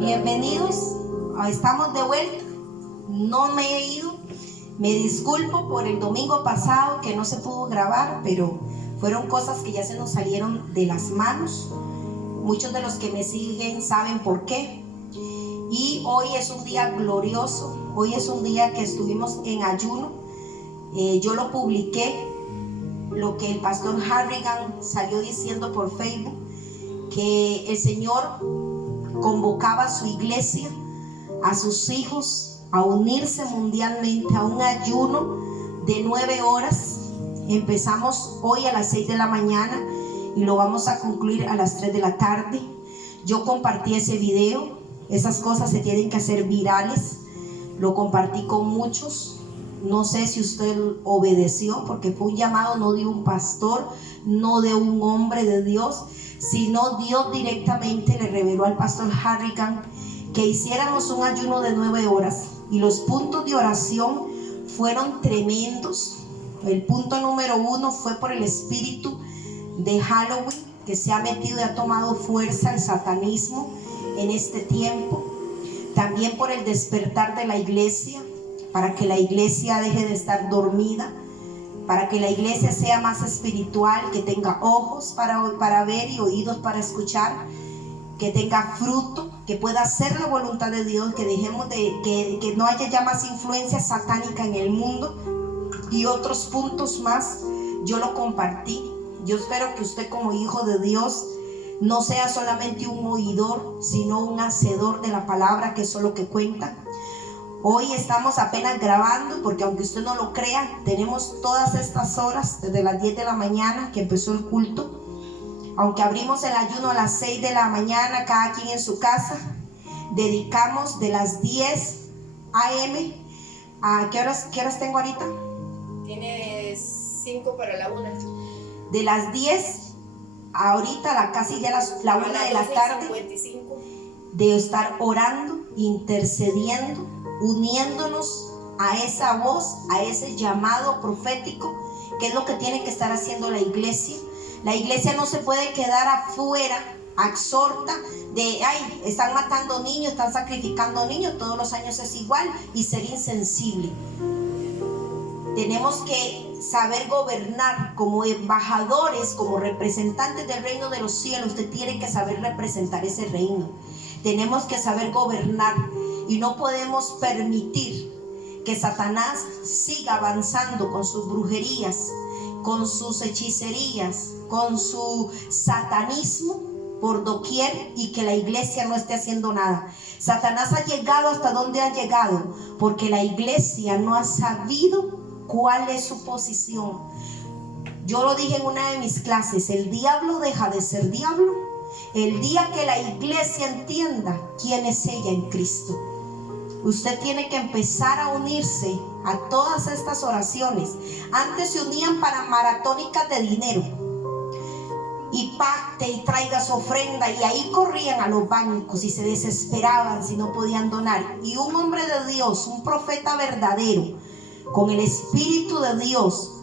Bienvenidos, estamos de vuelta. No me he ido, me disculpo por el domingo pasado que no se pudo grabar, pero fueron cosas que ya se nos salieron de las manos. Muchos de los que me siguen saben por qué. Y hoy es un día glorioso, hoy es un día que estuvimos en ayuno. Yo lo publiqué, lo que el pastor Harrigan salió diciendo por Facebook, que el Señor convocaba a su iglesia, a sus hijos, a unirse mundialmente a un ayuno de 9 horas. Empezamos hoy a las 6 de la mañana y lo vamos a concluir a las 3 de la tarde. Yo compartí ese video. Esas cosas se tienen que hacer virales. Lo compartí con muchos. No sé si usted obedeció, porque fue un llamado no de un pastor, no de un hombre de Dios, sino Dios directamente le reveló al pastor Harrigan que hiciéramos un ayuno de 9 horas. Y los puntos de oración fueron tremendos. El punto número 1 fue por el espíritu de Halloween, que se ha metido y ha tomado fuerza el satanismo en este tiempo. También por el despertar de la iglesia, para que la iglesia deje de estar dormida, para que la iglesia sea más espiritual, que tenga ojos para ver y oídos para escuchar, que tenga fruto, que pueda hacer la voluntad de Dios, que dejemos que no haya ya más influencia satánica en el mundo, y otros puntos más. Yo lo compartí. Yo espero que usted, como hijo de Dios, no sea solamente un oidor, sino un hacedor de la palabra, que eso es lo que cuenta. Hoy estamos apenas grabando, porque aunque usted no lo crea, tenemos todas estas horas, desde las 10 de la mañana que empezó el culto. Aunque abrimos el ayuno a las 6 de la mañana, cada quien en su casa, dedicamos de las 10 a.m. ¿A qué horas tengo ahorita? Tiene 5 para la 1. De las 10 a ahorita, casi ya la 1 de la tarde, 55. de estar orando, intercediendo, uniéndonos a esa voz, a ese llamado profético, que es lo que tiene que estar haciendo la iglesia. La iglesia no se puede quedar afuera, absorta de, ay, están matando niños, están sacrificando niños, todos los años es igual, y ser insensible. Tenemos que saber gobernar como embajadores, como representantes del reino de los cielos. Usted tiene que saber representar ese reino. Tenemos que saber gobernar, y no podemos permitir que Satanás siga avanzando con sus brujerías, con sus hechicerías, con su satanismo por doquier, y que la iglesia no esté haciendo nada. Satanás ha llegado hasta donde ha llegado porque la iglesia no ha sabido cuál es su posición. Yo lo dije en una de mis clases: el diablo deja de ser diablo el día que la iglesia entienda quién es ella en Cristo. Usted tiene que empezar a unirse a todas estas oraciones. Antes se unían para maratónicas de dinero, y pacte y traiga su ofrenda, y ahí corrían a los bancos y se desesperaban si no podían donar. Y un hombre de Dios, un profeta verdadero, con el Espíritu de Dios,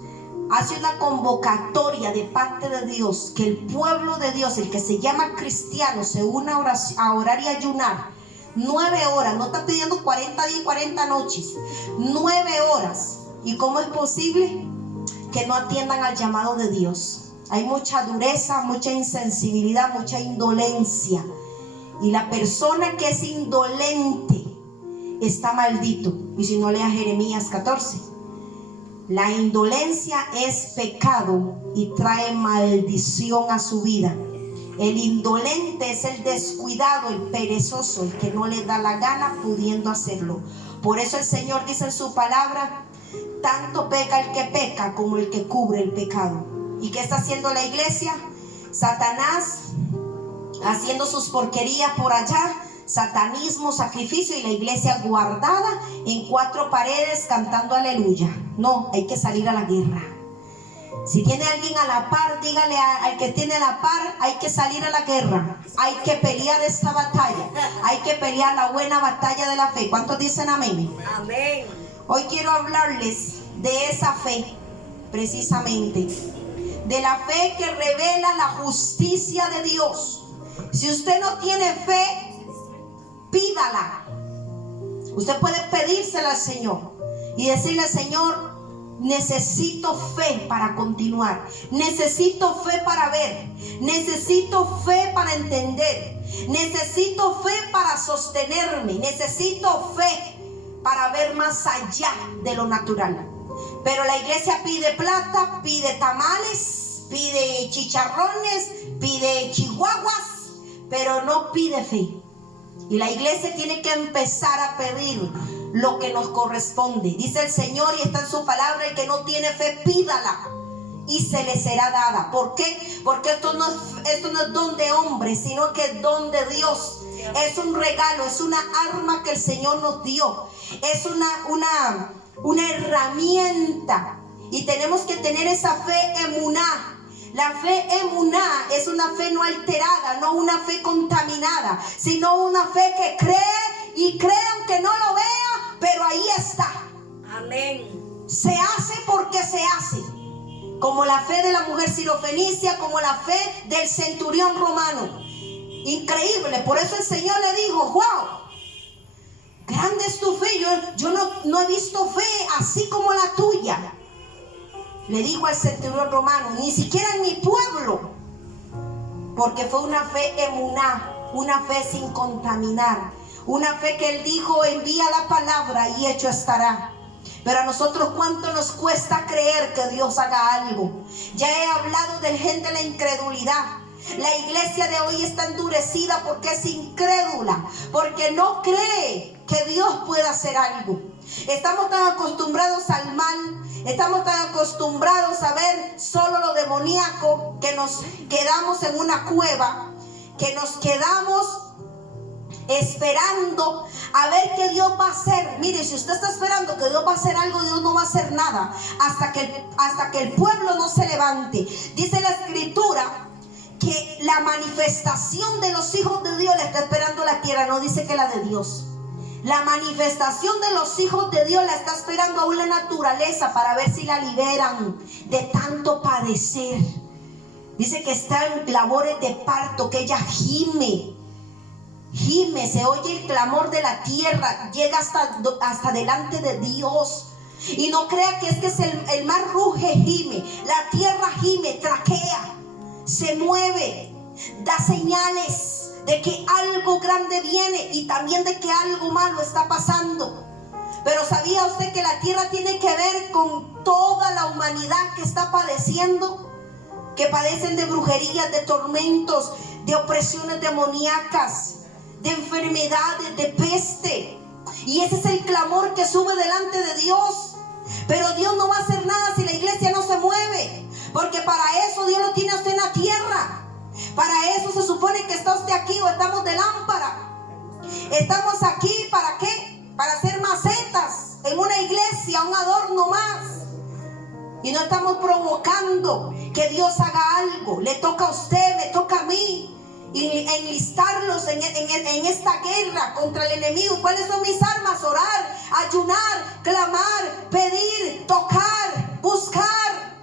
hace una convocatoria de parte de Dios, que el pueblo de Dios, el que se llama cristiano, se una a orar y ayunar 9 horas. No está pidiendo 40 días y 40 noches, 9 horas. ¿Y cómo es posible que no atiendan al llamado de Dios? Hay mucha dureza, mucha insensibilidad, mucha indolencia, y la persona que es indolente está maldito. Y si no, lea Jeremías 14. La indolencia es pecado y trae maldición a su vida. El indolente es el descuidado, el perezoso, el que no le da la gana pudiendo hacerlo. Por eso el Señor dice en su palabra: tanto peca el que peca como el que cubre el pecado. ¿Y qué está haciendo la iglesia? Satanás haciendo sus porquerías por allá, satanismo, sacrificio, y la iglesia guardada en 4 paredes cantando aleluya. No, hay que salir a la guerra. Si tiene alguien a la par, dígale al que tiene a la par: hay que salir a la guerra, hay que pelear esta batalla, hay que pelear la buena batalla de la fe. ¿Cuántos dicen amén? Amén. Hoy quiero hablarles de esa fe, precisamente, de la fe que revela la justicia de Dios. Si usted no tiene fe, pídala. Usted puede pedírsela al Señor y decirle al Señor: necesito fe para continuar, necesito fe para ver, necesito fe para entender, necesito fe para sostenerme, necesito fe para ver más allá de lo natural. Pero la iglesia pide plata, pide tamales, pide chicharrones, pide chihuahuas, pero no pide fe. Y la iglesia tiene que empezar a pedir lo que nos corresponde. Dice el Señor, y está en su palabra: el que no tiene fe, pídala y se le será dada. ¿Por qué? Porque esto no es don de hombre, sino que es don de Dios. Es un regalo, es una arma que el Señor nos dio. Es una herramienta. Y tenemos que tener esa fe emuná. La fe emuná es una fe no alterada, no una fe contaminada, sino una fe que cree y cree aunque no lo vea, pero ahí está. Amén. Se hace porque se hace. Como la fe de la mujer sirofenicia, como la fe del centurión romano. Increíble. Por eso el Señor le dijo: wow, grande es tu fe. Yo no he visto fe así como la tuya. Le dijo al centurión romano: ni siquiera en mi pueblo. Porque fue una fe emuná, una fe sin contaminar, una fe que él dijo: envía la palabra y hecho estará. Pero a nosotros, ¿cuánto nos cuesta creer que Dios haga algo? Ya he hablado de gente de la incredulidad. La iglesia de hoy está endurecida porque es incrédula, porque no cree que Dios pueda hacer algo. Estamos tan acostumbrados al mal, estamos tan acostumbrados a ver solo lo demoníaco, que nos quedamos en una cueva, que nos quedamos esperando a ver qué Dios va a hacer. Mire, si usted está esperando que Dios va a hacer algo, Dios no va a hacer nada hasta que el pueblo no se levante. Dice la escritura que la manifestación de los hijos de Dios la está esperando la tierra, no dice que la de Dios. La manifestación de los hijos de Dios la está esperando aún la naturaleza, para ver si la liberan de tanto padecer. Dice que está en labores de parto, que ella gime, se oye el clamor de la tierra, llega hasta delante de Dios. Y no crea que es el mar ruge, gime, la tierra gime, traquea, se mueve, da señales de que algo grande viene y también de que algo malo está pasando. Pero ¿sabía usted que la tierra tiene que ver con toda la humanidad que está padeciendo? Que padecen de brujerías, de tormentos, de opresiones demoníacas, de enfermedades, de peste. Y ese es el clamor que sube delante de Dios. Pero Dios no va a hacer nada si la iglesia no se mueve, porque para eso Dios lo tiene a usted en la tierra. Para eso se supone que está usted aquí, o estamos de lámpara. Estamos aquí, ¿para qué? Para hacer macetas en una iglesia, un adorno más. Y no estamos provocando que Dios haga algo. Le toca a usted, me toca a mí, y enlistarlos en esta guerra contra el enemigo. ¿Cuáles son mis armas? Orar, ayunar, clamar, pedir, tocar, buscar.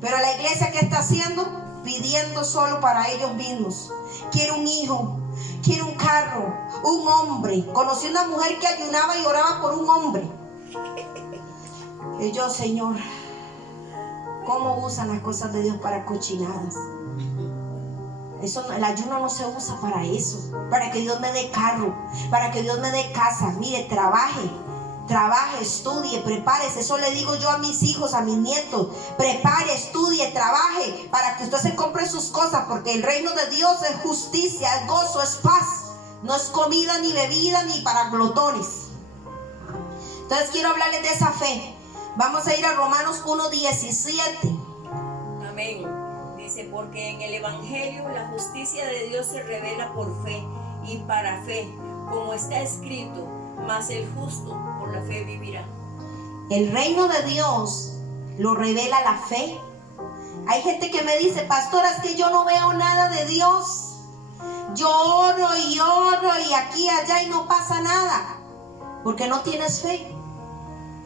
Pero la iglesia, ¿qué está haciendo? Pidiendo solo para ellos mismos. Quiero un hijo, quiero un carro, un hombre. Conocí una mujer que ayunaba y oraba por un hombre. Y yo: Señor, ¿cómo usan las cosas de Dios para cochinadas? El ayuno no se usa para eso. Para que Dios me dé carro, para que Dios me dé casa. Mire, trabaje, estudie, prepárese. Eso le digo yo a mis hijos, a mis nietos: prepare, estudie, trabaje, para que usted se compre sus cosas, porque el reino de Dios es justicia, es gozo, es paz. No es comida ni bebida ni para glotones. Entonces quiero hablarles de esa fe. Vamos a ir a Romanos 1:17. Amén. Dice: porque en el evangelio la justicia de Dios se revela por fe y para fe, como está escrito: mas el justo por la fe vivirá. El reino de Dios lo revela la fe. Hay gente que me dice: pastora, es que yo no veo nada de Dios. Yo oro y aquí y allá y no pasa nada. Porque no tienes fe.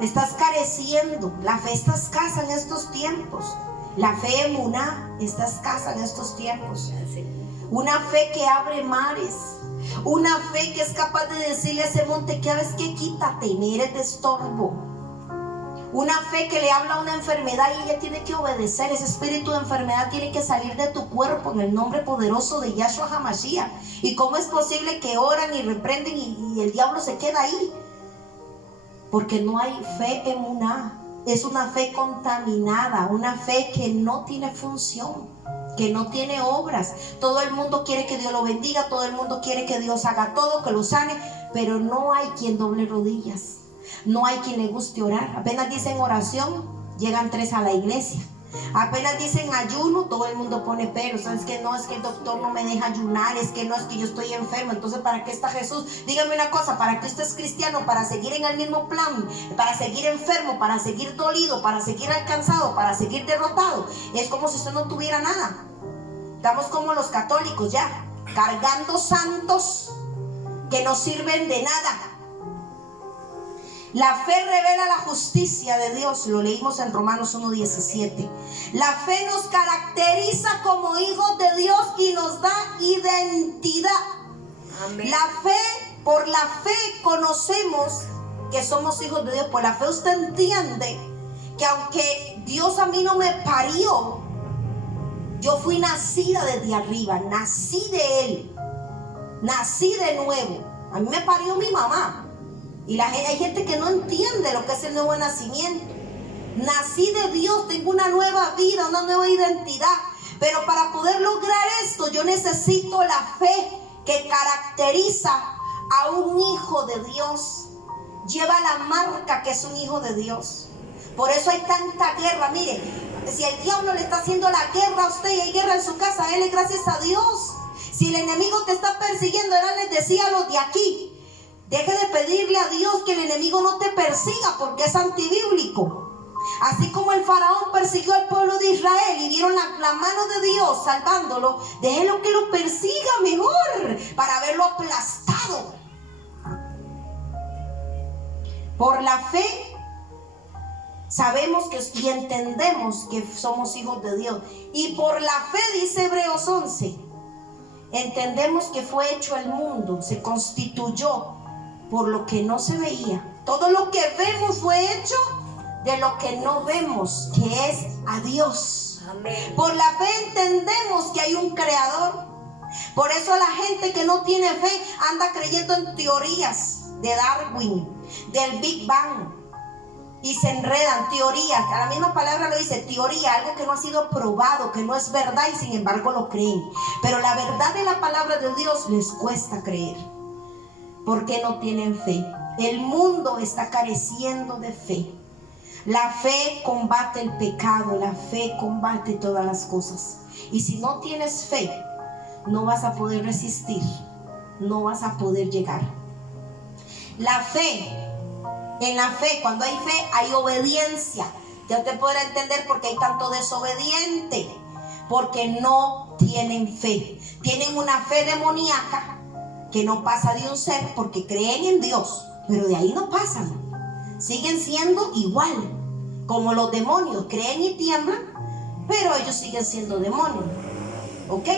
Estás careciendo. La fe está escasa en estos tiempos. La fe emuná está escasa en estos tiempos. Una fe que abre mares. Una fe que es capaz de decirle a ese monte que sabes que quítate, eres de estorbo. Una fe que le habla a una enfermedad y ella tiene que obedecer. Ese espíritu de enfermedad tiene que salir de tu cuerpo en el nombre poderoso de Yahshua HaMashiach. ¿Y cómo es posible que oran y reprenden y el diablo se queda ahí? Porque no hay fe emuná. Es una fe contaminada, una fe que no tiene función, que no tiene obras. Todo el mundo quiere que Dios lo bendiga, todo el mundo quiere que Dios haga todo, que lo sane, pero no hay quien doble rodillas, no hay quien le guste orar. Apenas dicen oración, llegan 3 a la iglesia. Apenas dicen ayuno, todo el mundo pone pero. ¿Sabes que no? Es que el doctor no me deja ayunar, es que no, es que yo estoy enfermo. Entonces, ¿para qué está Jesús? Dígame una cosa, ¿para qué usted es cristiano? ¿Para seguir en el mismo plan? ¿Para seguir enfermo? ¿Para seguir dolido? ¿Para seguir alcanzado? ¿Para seguir derrotado? Es como si usted no tuviera nada. Estamos como los católicos ya, cargando santos que no sirven de nada. La fe revela la justicia de Dios. Lo leímos en Romanos 1:17. La fe nos caracteriza como hijos de Dios y nos da identidad. Amén. La fe, por la fe conocemos que somos hijos de Dios. Por la fe usted entiende que aunque Dios a mí no me parió, yo fui nacida desde arriba, nací de Él, nací de nuevo. A mí me parió mi mamá. Y hay gente que no entiende lo que es el nuevo nacimiento. Nací de Dios, tengo una nueva vida, una nueva identidad. Pero para poder lograr esto, yo necesito la fe que caracteriza a un hijo de Dios. Lleva la marca que es un hijo de Dios. Por eso hay tanta guerra. Mire, si el diablo le está haciendo la guerra a usted y hay guerra en su casa, déle gracias a Dios. Si el enemigo te está persiguiendo, ahora les decía a los de aquí, deje de pedirle a Dios que el enemigo no te persiga porque es antibíblico. Así como el faraón persiguió al pueblo de Israel y vieron la mano de Dios salvándolo, déjelo que lo persiga mejor para verlo aplastado. Por la fe sabemos y entendemos que somos hijos de Dios. Y por la fe, dice Hebreos 11, entendemos que fue hecho el mundo, se constituyó por lo que no se veía. Todo lo que vemos fue hecho de lo que no vemos, que es a Dios. Amén. Por la fe entendemos que hay un creador. Por eso la gente que no tiene fe anda creyendo en teorías de Darwin, del Big Bang, y se enredan teorías. La misma palabra lo dice, teoría, algo que no ha sido probado, que no es verdad y sin embargo lo creen. Pero la verdad de la palabra de Dios les cuesta creer. ¿Por qué no tienen fe? El mundo está careciendo de fe. La fe combate el pecado, la fe combate todas las cosas. Y si no tienes fe, no vas a poder resistir, no vas a poder llegar. La fe, en la fe, cuando hay fe, hay obediencia. Ya usted podrá entender por qué hay tanto desobediente, porque no tienen fe. Tienen una fe demoníaca que no pasa de un ser porque creen en Dios, pero de ahí no pasan. Siguen siendo igual, como los demonios, creen y tiemblan, pero ellos siguen siendo demonios. ¿Ok?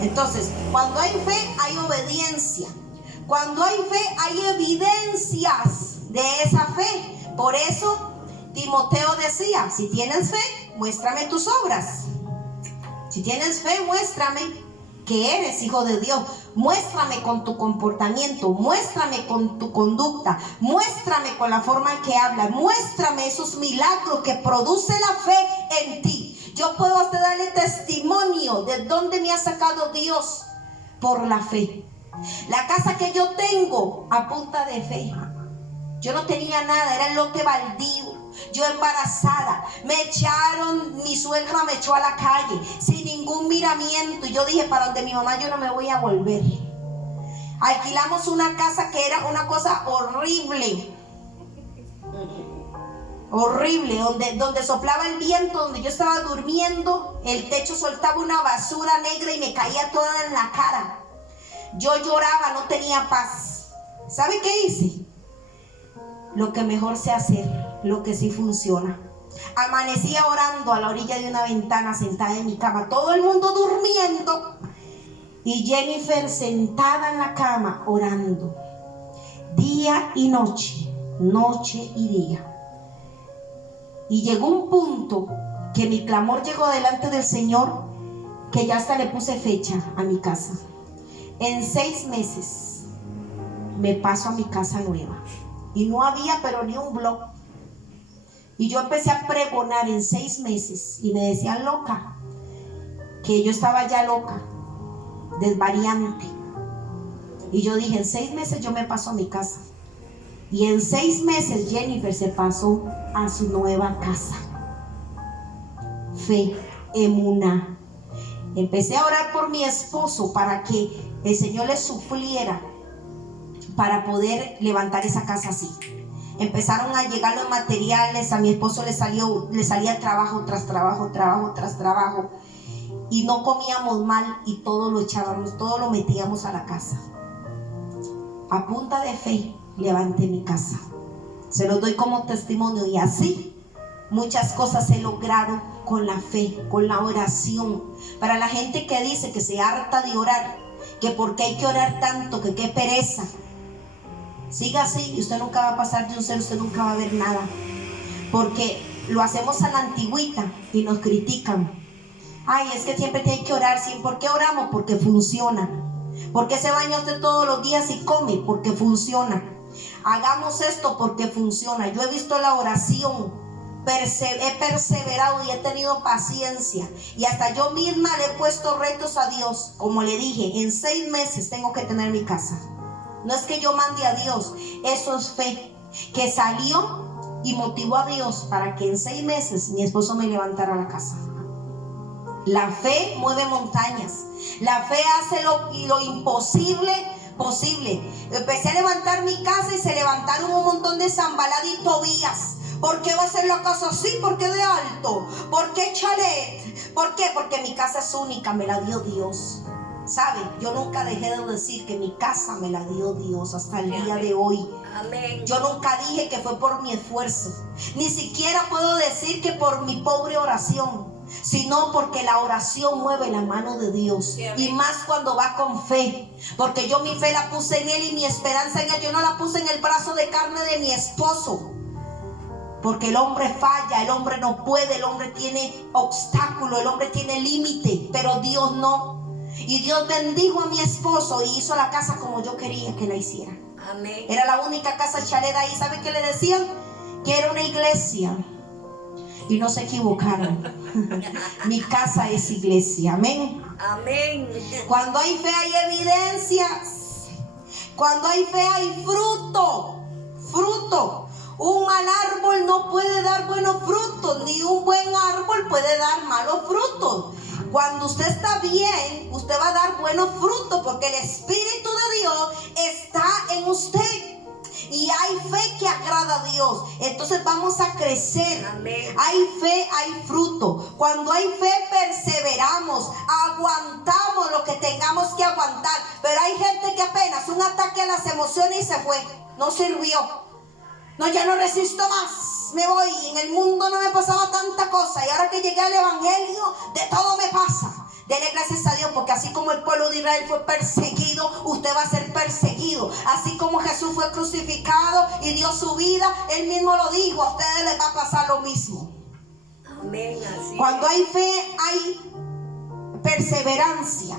Entonces, cuando hay fe, hay obediencia. Cuando hay fe, hay evidencias de esa fe. Por eso, Timoteo decía, si tienes fe, muéstrame tus obras. Si tienes fe, muéstrame que eres hijo de Dios. Muéstrame con tu comportamiento, muéstrame con tu conducta, muéstrame con la forma en que hablas, muéstrame esos milagros que produce la fe en ti. Yo puedo hasta darle testimonio de dónde me ha sacado Dios por la fe. La casa que yo tengo a punta de fe. Yo no tenía nada, era el lote baldío. Yo embarazada, me echaron, mi suegra me echó a la calle sin ningún miramiento. Y yo dije, para donde mi mamá yo no me voy a volver. Alquilamos una casa que era una cosa horrible. Horrible, donde soplaba el viento, donde yo estaba durmiendo, el techo soltaba una basura negra y me caía toda en la cara. Yo lloraba, no tenía paz. ¿Sabe qué hice? Lo que mejor sé hacer, lo que sí funciona. Amanecía orando a la orilla de una ventana, sentada en mi cama, todo el mundo durmiendo, y Jennifer sentada en la cama orando, día y noche, noche y día. Y llegó un punto que mi clamor llegó delante del Señor, que ya hasta le puse fecha a mi casa. En 6 meses me paso a mi casa nueva, y no había pero ni un blog. Y yo empecé a pregonar en 6 meses, y me decían loca, que yo estaba ya loca, desvariante. Y yo dije, en 6 meses yo me paso a mi casa. Y en 6 meses Jennifer se pasó a su nueva casa. Fe, emuná. Empecé a orar por mi esposo para que el Señor le supliera para poder levantar esa casa así. Empezaron a llegar los materiales, a mi esposo le salía trabajo tras trabajo, trabajo tras trabajo, y no comíamos mal, y todo lo echábamos, todo lo metíamos a la casa. A punta de fe levanté mi casa. Se los doy como testimonio, y así muchas cosas he logrado con la fe, con la oración. Para la gente que dice que se harta de orar, que porque hay que orar tanto, que qué pereza, siga así y usted nunca va a pasar de un cero, usted nunca va a ver nada, porque lo hacemos a la antigüita y nos critican. Ay, es que siempre tiene que orar. ¿Sí? ¿Por qué oramos? Porque funciona. ¿Por qué se baña usted todos los días y come? Porque funciona. Hagamos esto porque funciona. Yo he visto la oración, he perseverado y he tenido paciencia, y hasta yo misma le he puesto retos a Dios. Como le dije, en 6 meses tengo que tener mi casa. No es que yo mande a Dios, eso es fe que salió y motivó a Dios para que en 6 meses mi esposo me levantara la casa. La fe mueve montañas. La fe hace lo imposible posible. Empecé a levantar mi casa y se levantaron un montón de Sanballat y Tobías. ¿Por qué va a ser la casa así? ¿Por qué de alto? ¿Por qué chalet? ¿Por qué? Porque mi casa es única, me la dio Dios. ¿Sabe? Yo nunca dejé de decir que mi casa me la dio Dios hasta el día de hoy. Amén. Yo nunca dije que fue por mi esfuerzo. Ni siquiera puedo decir que por mi pobre oración, sino porque la oración mueve la mano de Dios. Sí, y más cuando va con fe, porque yo mi fe la puse en Él y mi esperanza en Él. Yo no la puse en el brazo de carne de mi esposo, porque el hombre falla, el hombre no puede, el hombre tiene obstáculo, el hombre tiene límite, pero Dios no. Y Dios bendijo a mi esposo y hizo la casa como yo quería que la hiciera. Amén. Era la única casa chalet ahí. ¿Sabe qué le decían? Que era una iglesia. Y no se equivocaron. Mi casa es iglesia. Amén. Amén. Cuando hay fe hay evidencias. Cuando hay fe hay fruto. Fruto. Un mal árbol no puede dar buenos frutos, ni un buen árbol puede dar malos frutos. Cuando usted está bien, usted va a dar buenos frutos, porque el Espíritu de Dios está en usted. Y hay fe que agrada a Dios. Entonces vamos a crecer. Amén. Hay fe, hay fruto. Cuando hay fe perseveramos, aguantamos lo que tengamos que aguantar. Pero hay gente que apenas un ataque a las emociones y se fue. No sirvió. No, ya no resisto más, me voy. En el mundo no me pasaba tanta cosa, y ahora que llegué al Evangelio, de todo me pasa. Dele gracias a Dios, porque así como el pueblo de Israel fue perseguido, usted va a ser perseguido. Así como Jesús fue crucificado y dio su vida, Él mismo lo dijo, a ustedes les va a pasar lo mismo. Amén. Así. Cuando hay fe, hay perseverancia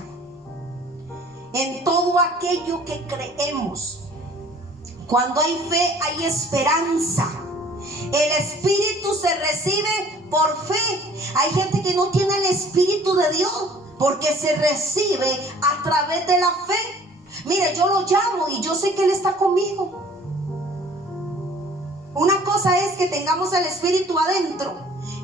en todo aquello que creemos. Cuando hay fe, hay esperanza. El Espíritu se recibe por fe. Hay gente que no tiene el Espíritu de Dios porque se recibe a través de la fe. Mire, yo lo llamo y yo sé que Él está conmigo. Una cosa es que tengamos el Espíritu adentro,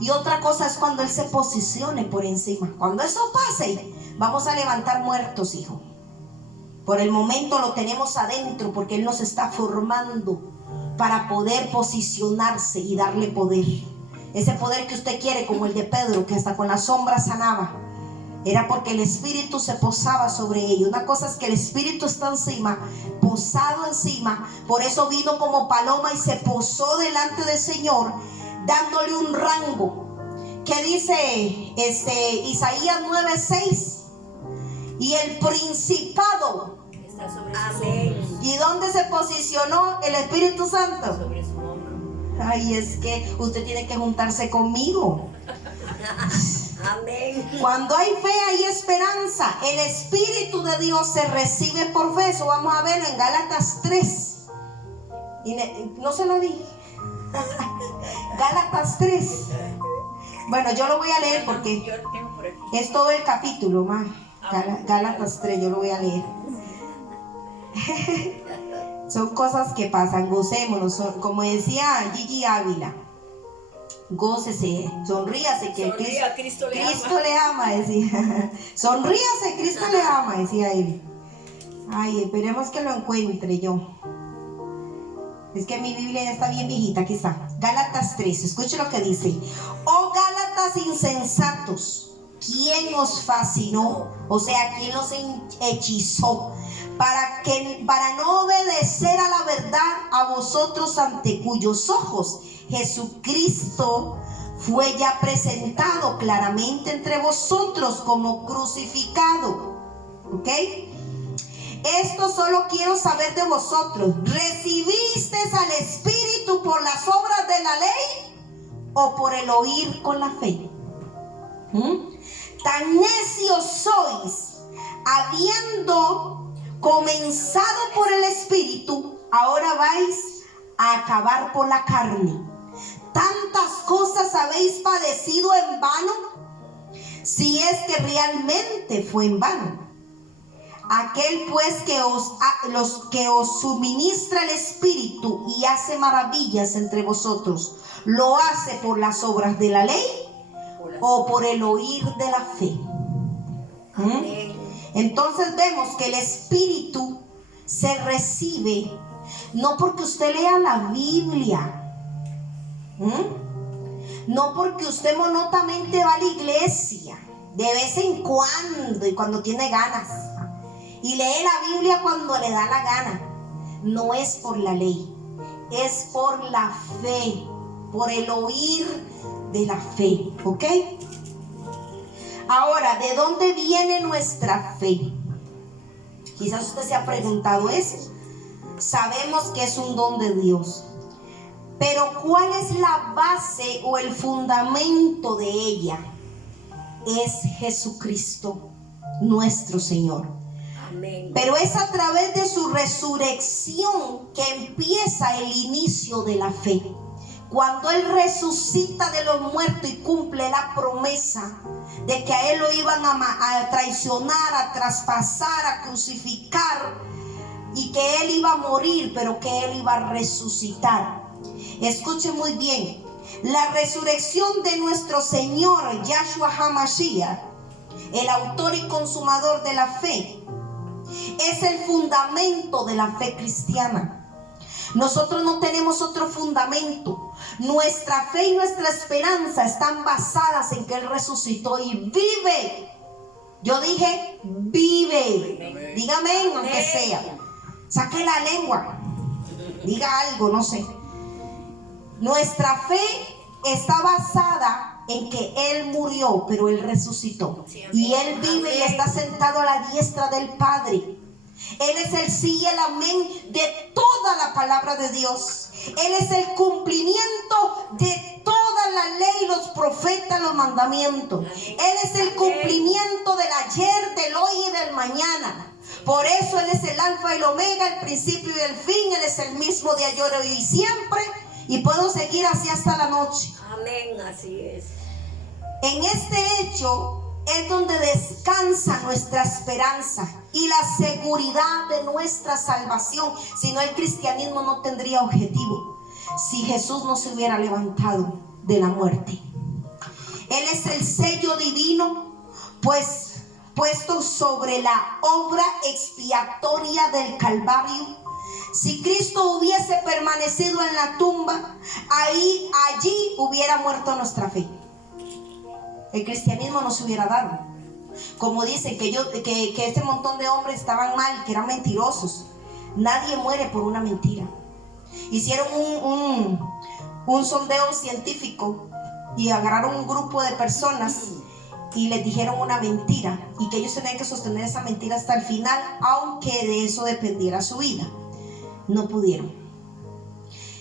y otra cosa es cuando Él se posicione por encima. Cuando eso pase, vamos a levantar muertos, hijo. Por el momento lo tenemos adentro porque Él nos está formando para poder posicionarse y darle poder. Ese poder que usted quiere, como el de Pedro, que hasta con la sombra sanaba, era porque el Espíritu se posaba sobre ellos. Una cosa es que el Espíritu está encima, posado encima. Por eso vino como paloma y se posó delante del Señor, dándole un rango. ¿Qué dice Isaías 9:6? Y el principado Está sobre sus Amén. hombros, ¿Y dónde se posicionó el Espíritu Santo? sobre su hombro. Ay, es que usted tiene que juntarse conmigo. Amén. Cuando hay fe hay esperanza. El Espíritu de Dios se recibe por fe. Eso vamos a verlo en Gálatas 3. No se lo dije. Gálatas 3. Bueno, yo lo voy a leer porque Yo lo tengo por aquí. es todo el capítulo, ma. Gálatas 3, yo lo voy a leer. Son cosas que pasan, gocémonos. Como decía Gigi Ávila, gócese, sonríase que Sonría, Cristo le ama. Cristo le ama, decía. Sonríase, Cristo le ama, decía él. Ay, esperemos que lo encuentre yo. Es que mi Biblia ya está bien viejita, aquí está. Gálatas 3, escuche lo que dice. Oh Gálatas insensatos, ¿quién os fascinó? O sea, ¿quién los hechizó? Para no obedecer a la verdad, a vosotros ante cuyos ojos Jesucristo fue ya presentado claramente entre vosotros como crucificado. ¿Ok? Esto solo quiero saber de vosotros. ¿Recibisteis al Espíritu por las obras de la ley o por el oír con la fe? Tan necios sois, habiendo comenzado por el Espíritu, ahora vais a acabar por la carne. ¿Tantas cosas habéis padecido en vano? Si es que realmente fue en vano. Aquel pues que os suministra el Espíritu y hace maravillas entre vosotros, ¿lo hace por las obras de la ley o por el oír de la fe? Amén. Entonces vemos que el Espíritu se recibe no porque usted lea la Biblia, no porque usted monótonamente va a la iglesia de vez en cuando y cuando tiene ganas, y lee la Biblia cuando le da la gana. No es por la ley, es por la fe, por el oír de la fe, ¿ok? Ahora, ¿de dónde viene nuestra fe? Quizás usted se ha preguntado eso. Sabemos que es un don de Dios, pero ¿cuál es la base o el fundamento de ella? Es Jesucristo, nuestro Señor. Amén. Pero es a través de su resurrección que empieza el inicio de la fe. Cuando Él resucita de los muertos y cumple la promesa de que a Él lo iban a traicionar, a traspasar, a crucificar, y que Él iba a morir, pero que Él iba a resucitar. Escuche muy bien, la resurrección de nuestro Señor Yahshua HaMashiach, el autor y consumador de la fe, es el fundamento de la fe cristiana. Nosotros no tenemos otro fundamento. Nuestra fe y nuestra esperanza están basadas en que Él resucitó y vive. Yo dije, vive. Dígame, aunque sea. Saque la lengua. Diga algo, no sé. Nuestra fe está basada en que Él murió, pero Él resucitó. Y Él vive y está sentado a la diestra del Padre. Él es el sí y el amén de toda la palabra de Dios. Él es el cumplimiento de toda la ley, los profetas, los mandamientos. Él es el cumplimiento del ayer, del hoy y del mañana. Por eso Él es el alfa y el omega, el principio y el fin. Él es el mismo de ayer, hoy y siempre. Y puedo seguir así hasta la noche. Amén, así es. En este hecho es donde descansa nuestra esperanza y la seguridad de nuestra salvación. Si no, el cristianismo no tendría objetivo si Jesús no se hubiera levantado de la muerte. Él es el sello divino, pues puesto sobre la obra expiatoria del Calvario. Si Cristo hubiese permanecido en la tumba, allí hubiera muerto nuestra fe. El cristianismo no se hubiera dado. Como dicen que este montón de hombres estaban mal, que eran mentirosos. Nadie muere por una mentira. Hicieron un un sondeo científico y agarraron un grupo de personas y les dijeron una mentira y que ellos tenían que sostener esa mentira hasta el final, aunque de eso dependiera su vida. No pudieron.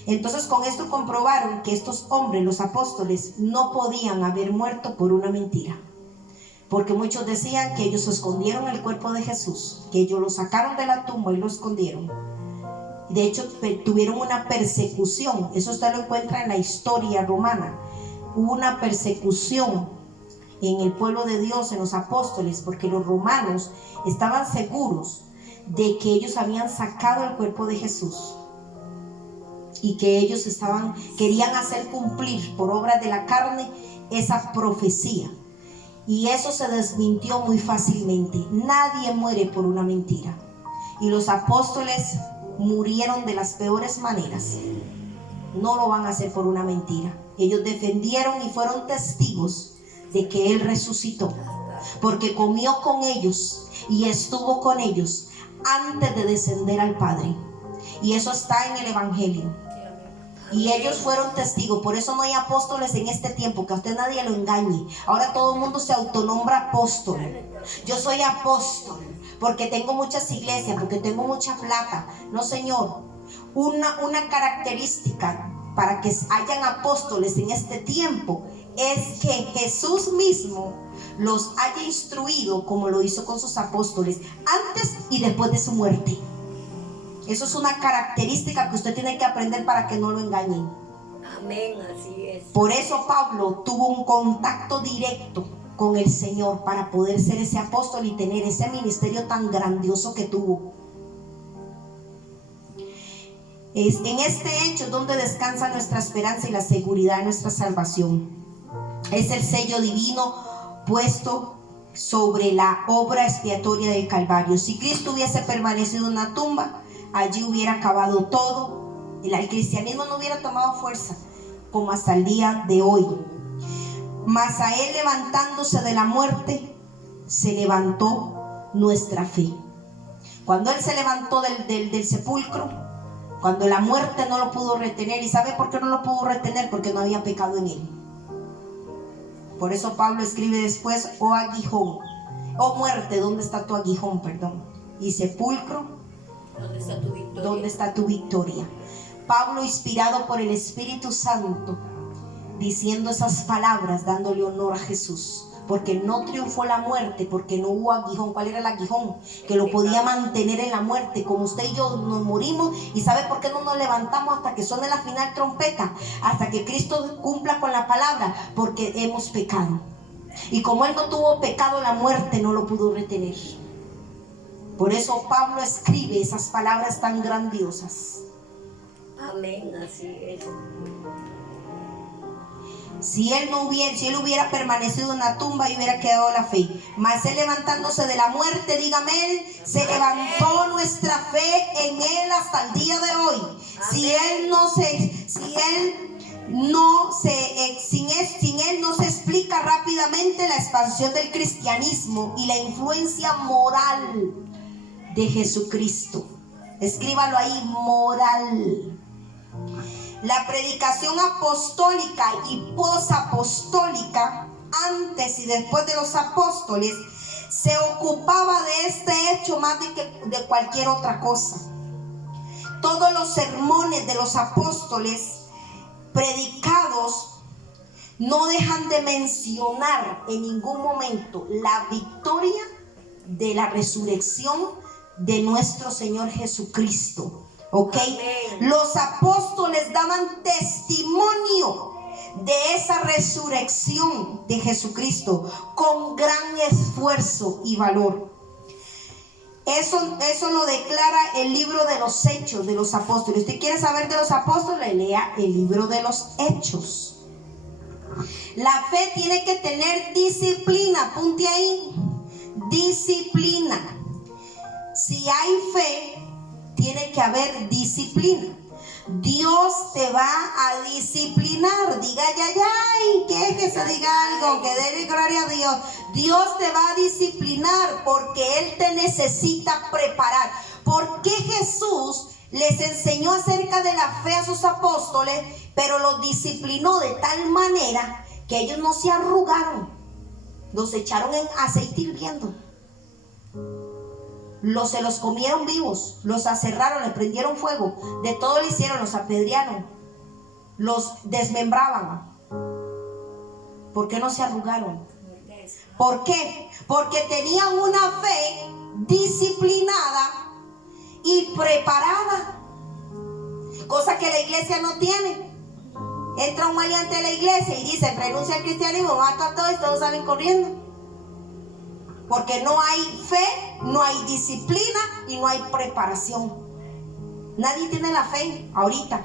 Entonces con esto comprobaron que estos hombres, los apóstoles, no podían haber muerto por una mentira, porque muchos decían que ellos escondieron el cuerpo de Jesús, que ellos lo sacaron de la tumba y lo escondieron. De hecho tuvieron una persecución, eso usted lo encuentra en la historia romana. Hubo una persecución en el pueblo de Dios, en los apóstoles, porque los romanos estaban seguros de que ellos habían sacado el cuerpo de Jesús y que ellos querían hacer cumplir por obras de la carne esa profecía, y eso se desmintió muy fácilmente. Nadie muere por una mentira, y los apóstoles murieron de las peores maneras. No lo van a hacer por una mentira. Ellos defendieron y fueron testigos de que Él resucitó, porque comió con ellos y estuvo con ellos antes de descender al Padre, y eso está en el Evangelio. Y ellos fueron testigos. Por eso no hay apóstoles en este tiempo, que a usted nadie lo engañe. Ahora todo el mundo se autonombra apóstol. Yo soy apóstol porque tengo muchas iglesias, porque tengo mucha plata. No, señor. Una característica para que hayan apóstoles en este tiempo es que Jesús mismo los haya instruido como lo hizo con sus apóstoles antes y después de su muerte. Eso es una característica que usted tiene que aprender para que no lo engañen. Amén, así es. Por eso Pablo tuvo un contacto directo con el Señor para poder ser ese apóstol y tener ese ministerio tan grandioso que tuvo. Es en este hecho donde descansa nuestra esperanza y la seguridad de nuestra salvación. Es el sello divino puesto sobre la obra expiatoria del Calvario. Si Cristo hubiese permanecido en una tumba, allí hubiera acabado todo. El cristianismo no hubiera tomado fuerza como hasta el día de hoy. Mas a Él levantándose de la muerte, se levantó nuestra fe. Cuando Él se levantó del sepulcro, cuando la muerte no lo pudo retener. ¿Y sabe por qué no lo pudo retener? Porque no había pecado en Él. Por eso Pablo escribe después: oh aguijón, oh muerte, ¿dónde está tu aguijón? Perdón. Y sepulcro, ¿dónde está tu victoria? ¿dónde está tu victoria? Pablo, inspirado por el Espíritu Santo, diciendo esas palabras, dándole honor a Jesús, porque no triunfó la muerte, porque no hubo aguijón. ¿Cuál era el aguijón? Que lo podía mantener en la muerte. Como usted y yo nos morimos. ¿Y sabe por qué no nos levantamos hasta que suene la final trompeta? Hasta que Cristo cumpla con la palabra, porque hemos pecado. Y como Él no tuvo pecado, la muerte no lo pudo retener. Por eso Pablo escribe esas palabras tan grandiosas. Amén, así es. Si él hubiera permanecido en la tumba y hubiera quedado la fe. Mas Él levantándose de la muerte, dígame Él, se levantó nuestra fe en Él hasta el día de hoy. Sin Él no se explica rápidamente la expansión del cristianismo y la influencia moral de Jesucristo. Escríbalo ahí, moral. La predicación apostólica y posapostólica, antes y después de los apóstoles, se ocupaba de este hecho más de cualquier otra cosa. Todos los sermones de los apóstoles predicados no dejan de mencionar en ningún momento la victoria de la resurrección de nuestro Señor Jesucristo. ¿Ok? Amén. Los apóstoles daban testimonio de esa resurrección de Jesucristo con gran esfuerzo y valor. Eso lo declara el libro de los Hechos de los Apóstoles. ¿Usted quiere saber de los apóstoles? Lea el libro de los Hechos. La fe tiene que tener disciplina. Apunte ahí. Disciplina. Si hay fe, tiene que haber disciplina. Dios te va a disciplinar. Diga ay, que se diga algo, que dé gloria a Dios. Dios te va a disciplinar porque Él te necesita preparar. ¿Por qué Jesús Les enseñó acerca de la fe a sus apóstoles, pero los disciplinó de tal manera que ellos no se arrugaron. Los echaron en aceite hirviendo. Se los comieron vivos, los aserraron, les prendieron fuego, de todo lo hicieron, los apedrearon, los desmembraban. ¿Por qué no se arrugaron? ¿Por qué? Porque tenían una fe disciplinada y preparada, cosa que la iglesia no tiene. Entra un maleante a la iglesia y dice: renuncia al cristianismo, mata a todos, y todos salen corriendo. Porque no hay fe, no hay disciplina y no hay preparación. Nadie tiene la fe ahorita.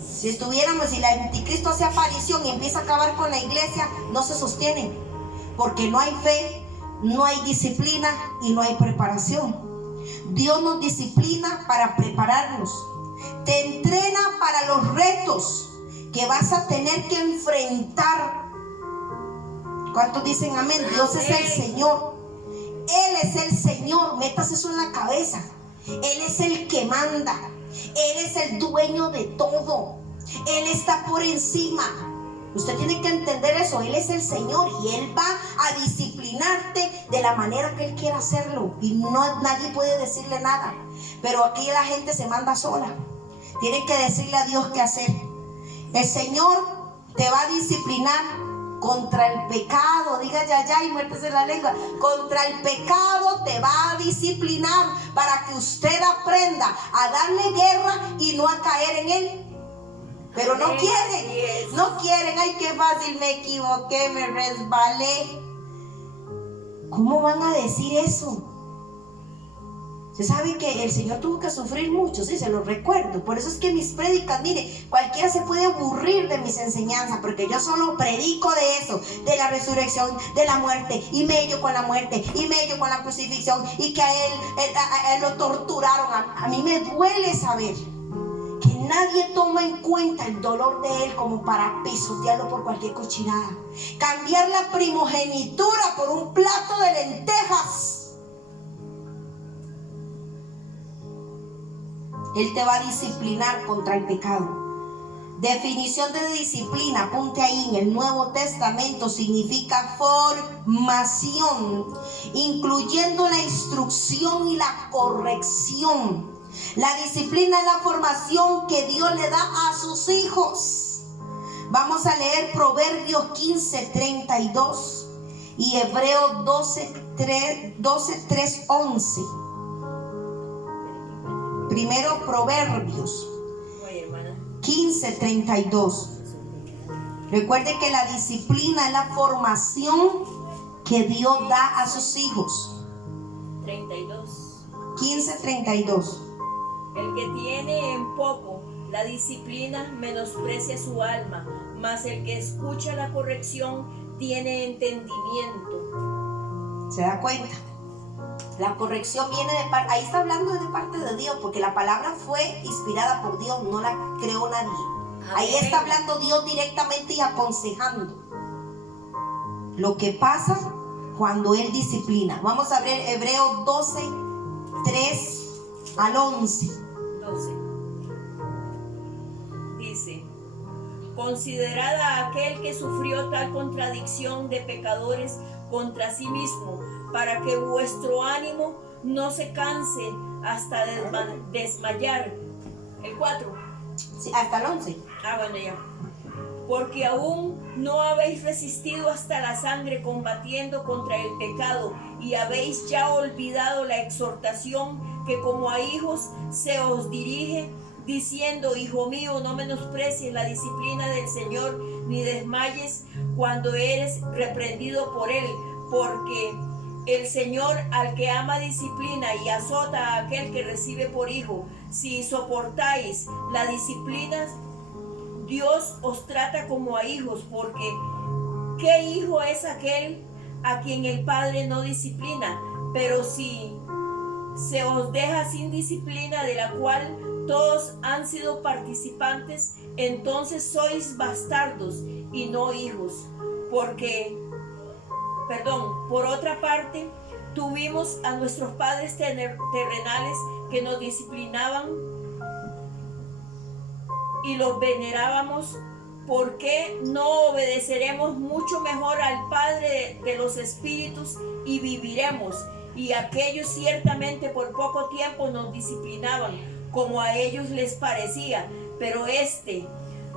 Si el anticristo hace aparición y empieza a acabar con la iglesia, no se sostiene. Porque no hay fe, no hay disciplina y no hay preparación. Dios nos disciplina para prepararnos. Te entrena para los retos que vas a tener que enfrentar. ¿Cuántos dicen amén? Dios es el Señor. Él es el Señor. Metas eso en la cabeza. Él es el que manda. Él es el dueño de todo. Él está por encima. Usted tiene que entender eso. Él es el Señor y Él va a disciplinarte de la manera que Él quiera hacerlo. Y nadie puede decirle nada. Pero aquí la gente se manda sola. Tienen que decirle a Dios qué hacer. El Señor te va a disciplinar contra el pecado. Diga ya y muértese la lengua. Contra el pecado te va a disciplinar para que usted aprenda a darle guerra y no a caer en él. Pero no quieren, no quieren. Ay, qué fácil, me equivoqué, me resbalé. ¿Cómo van a decir eso? Se sabe que el Señor tuvo que sufrir mucho, sí, se lo recuerdo. Por eso es que mis prédicas, mire, cualquiera se puede aburrir de mis enseñanzas, porque yo solo predico de eso, de la resurrección, de la muerte, y medio con la muerte, y medio con la crucifixión, y que a él lo torturaron. A mí me duele saber que nadie toma en cuenta el dolor de él como para pisotearlo por cualquier cochinada. Cambiar la primogenitura por un plato de lentejas. Él te va a disciplinar contra el pecado. Definición de disciplina, apunte ahí, en el Nuevo Testamento significa formación, incluyendo la instrucción y la corrección. La disciplina es la formación que Dios le da a sus hijos. Vamos a leer Proverbios 15:32 y Hebreos 12:3-11. Primero Proverbios 15:32. Recuerde que la disciplina es la formación que Dios da a sus hijos. 15:32. El que tiene en poco la disciplina menosprecia su alma, mas el que escucha la corrección tiene entendimiento. ¿Se da cuenta? La corrección viene de parte, ahí está hablando de parte de Dios, porque la palabra fue inspirada por Dios, no la creó nadie. Amén. Ahí está hablando Dios directamente y aconsejando lo que pasa cuando Él disciplina. Vamos a ver Hebreos 12:3-11. 12. Dice: considerad a aquel que sufrió tal contradicción de pecadores contra sí mismo, para que vuestro ánimo no se canse hasta desmayar. El 4. Sí, hasta el 11. Bueno, ya. Porque aún no habéis resistido hasta la sangre combatiendo contra el pecado, y habéis ya olvidado la exhortación que como a hijos se os dirige, diciendo: hijo mío, no menosprecies la disciplina del Señor, ni desmayes cuando eres reprendido por Él, porque el Señor al que ama disciplina y azota a aquel que recibe por hijo. Si soportáis la disciplina, Dios os trata como a hijos, porque ¿qué hijo es aquel a quien el Padre no disciplina? Pero si se os deja sin disciplina, de la cual todos han sido participantes, entonces sois bastardos y no hijos. Por otra parte, tuvimos a nuestros padres terrenales que nos disciplinaban y los venerábamos, ¿por qué no obedeceremos mucho mejor al Padre de los Espíritus y viviremos? Y aquellos ciertamente por poco tiempo nos disciplinaban, como a ellos les parecía, pero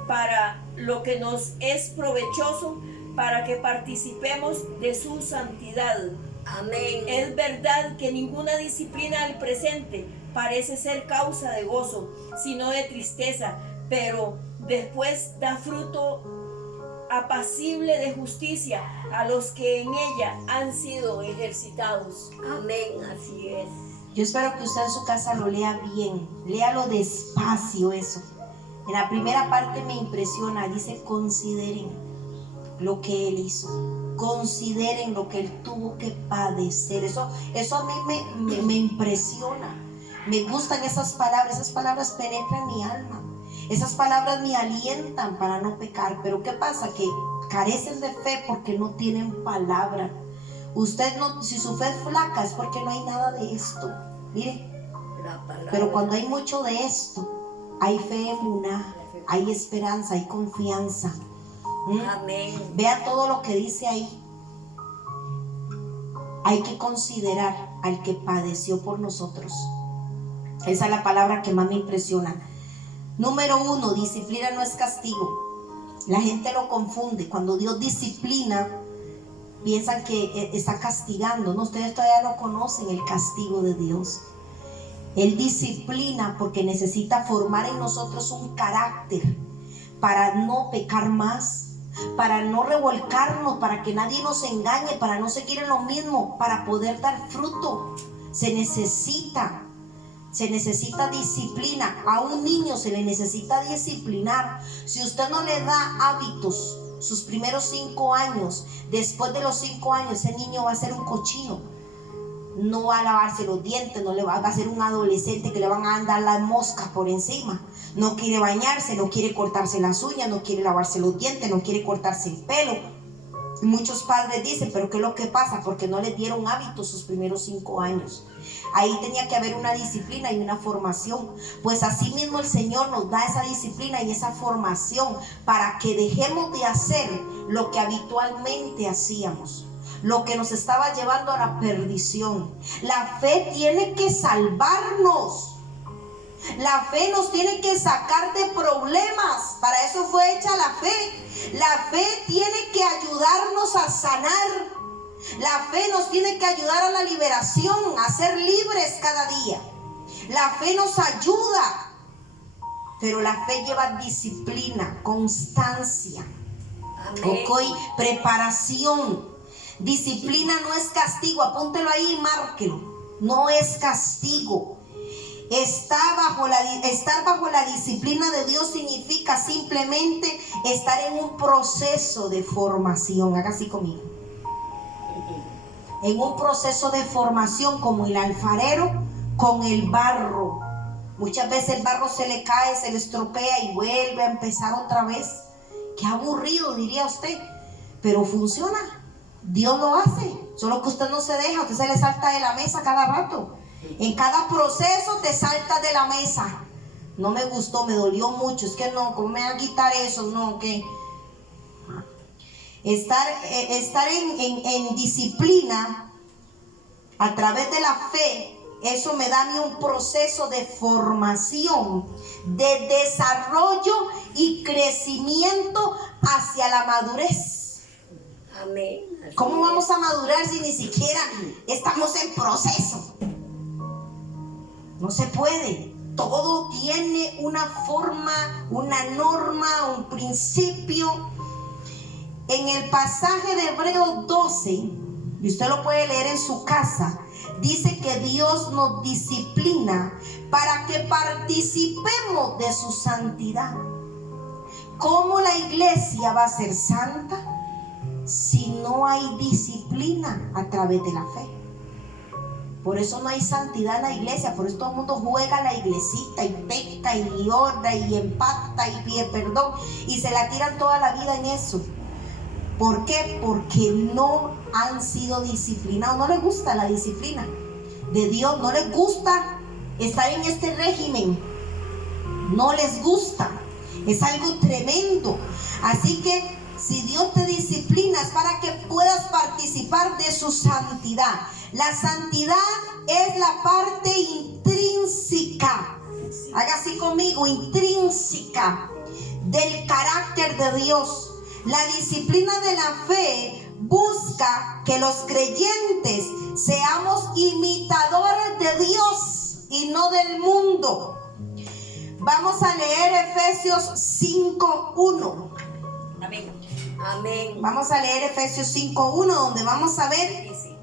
para lo que nos es provechoso, para que participemos de su santidad. Amén. Es verdad que ninguna disciplina al presente parece ser causa de gozo, sino de tristeza, pero después da fruto apacible de justicia a los que en ella han sido ejercitados. Amén, así es. Yo espero que usted en su casa lo lea bien, léalo despacio eso. En la primera parte me impresiona, dice consideren lo que Él hizo, consideren lo que Él tuvo que padecer. Eso a mí me impresiona, me gustan esas palabras penetran mi alma. Esas palabras me alientan para no pecar, pero ¿qué pasa? Que carecen de fe porque no tienen palabra. Usted no, si su fe es flaca es porque no hay nada de esto. Mire, pero cuando hay mucho de esto, hay fe emuná, hay esperanza, hay confianza. Amén. Vea todo lo que dice ahí. Hay que considerar al que padeció por nosotros. Esa es la palabra que más me impresiona. Número 1, disciplina no es castigo. La gente lo confunde. Cuando Dios disciplina, piensan que está castigando. No, ustedes todavía no conocen el castigo de Dios. Él disciplina porque necesita formar en nosotros un carácter para no pecar más, para no revolcarnos, para que nadie nos engañe, para no seguir en lo mismo, para poder dar fruto. Se necesita disciplina. A un niño se le necesita disciplinar. Si usted no le da hábitos sus primeros 5 años, después de los 5 años ese niño va a ser un cochino. No va a lavarse los dientes, no le va a ser un adolescente que le van a andar las moscas por encima. No quiere bañarse, no quiere cortarse las uñas, no quiere lavarse los dientes, no quiere cortarse el pelo. Y muchos padres dicen, pero ¿qué es lo que pasa? Porque no les dieron hábitos sus primeros 5 años. Ahí tenía que haber una disciplina y una formación. Pues así mismo el Señor nos da esa disciplina y esa formación para que dejemos de hacer lo que habitualmente hacíamos, lo que nos estaba llevando a la perdición. La fe tiene que salvarnos. La fe nos tiene que sacar de problemas. Para eso fue hecha la fe. La fe tiene que ayudarnos a sanar. La fe nos tiene que ayudar a la liberación, a ser libres cada día. La fe nos ayuda, pero la fe lleva disciplina, constancia, preparación. Disciplina no es castigo, apúntelo ahí y márquelo. No es castigo. Estar bajo la disciplina de Dios significa simplemente estar en un proceso de formación. Haga así conmigo. En un proceso de formación, como el alfarero con el barro. Muchas veces el barro se le cae, se le estropea y vuelve a empezar otra vez. Qué aburrido, diría usted, pero funciona. Dios lo hace, solo que usted no se deja, usted se le salta de la mesa cada rato. En cada proceso te saltas de la mesa. No me gustó, me dolió mucho, es que no, ¿cómo me van a quitar eso? No, que estar en disciplina a través de la fe, eso me da a mí un proceso de formación, de desarrollo y crecimiento hacia la madurez. Amén. ¿Cómo vamos a madurar si ni siquiera estamos en proceso? No se puede. Todo tiene una forma, una norma, un principio. En el pasaje de Hebreos 12, y usted lo puede leer en su casa, dice que Dios nos disciplina para que participemos de su santidad. ¿Cómo la iglesia va a ser santa si no hay disciplina a través de la fe? Por eso no hay santidad en la iglesia. Por eso todo el mundo juega a la iglesita y peca y ora y empata y pide perdón y se la tiran toda la vida en eso. ¿Por qué? Porque no han sido disciplinados. No les gusta la disciplina de Dios. No les gusta estar en este régimen. No les gusta. Es algo tremendo. Así que si Dios te disciplina es para que puedas participar de su santidad. La santidad es la parte intrínseca. Haga así conmigo, intrínseca del carácter de Dios. La disciplina de la fe busca que los creyentes seamos imitadores de Dios y no del mundo. Vamos a leer Efesios 5:1. Amén. Amén. Vamos a leer Efesios 5:1, donde vamos a ver. Dice: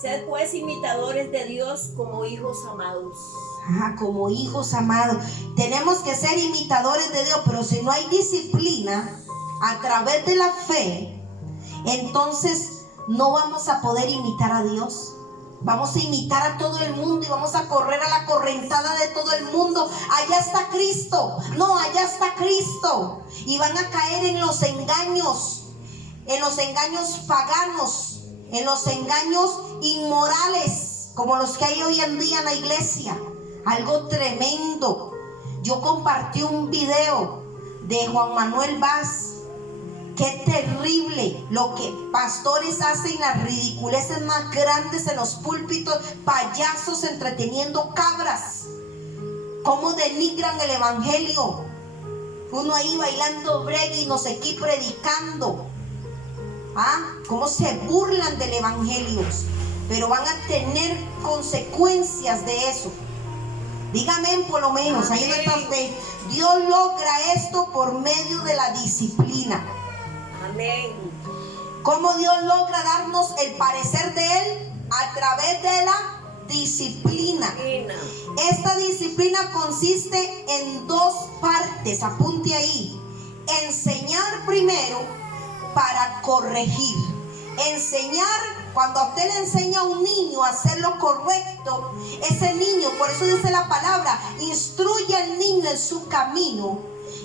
sed pues imitadores de Dios como hijos amados. Como hijos amados. Tenemos que ser imitadores de Dios, pero si no hay disciplina a través de la fe, entonces no vamos a poder imitar a Dios. Vamos a imitar a todo el mundo y vamos a correr a la correntada de todo el mundo. Allá está Cristo. No, allá está Cristo. Y van a caer en los engaños paganos, en los engaños inmorales, como los que hay hoy en día en la iglesia. Algo tremendo. Yo compartí un video de Juan Manuel Vaz. Qué terrible lo que pastores hacen, las ridiculeces más grandes en los púlpitos, payasos entreteniendo cabras. Cómo denigran el evangelio. Uno ahí bailando break y no sé qué predicando. Cómo se burlan del evangelio. Pero van a tener consecuencias de eso. Dígame por lo menos, ahí no está usted. Dios logra esto por medio de la disciplina. Amén. ¿Cómo Dios logra darnos el parecer de Él? A través de la disciplina. Esta disciplina consiste en dos partes, apunte ahí. Enseñar primero para corregir. Enseñar, cuando a usted le enseña a un niño a hacer lo correcto, ese niño, por eso dice la palabra, instruye al niño en su camino,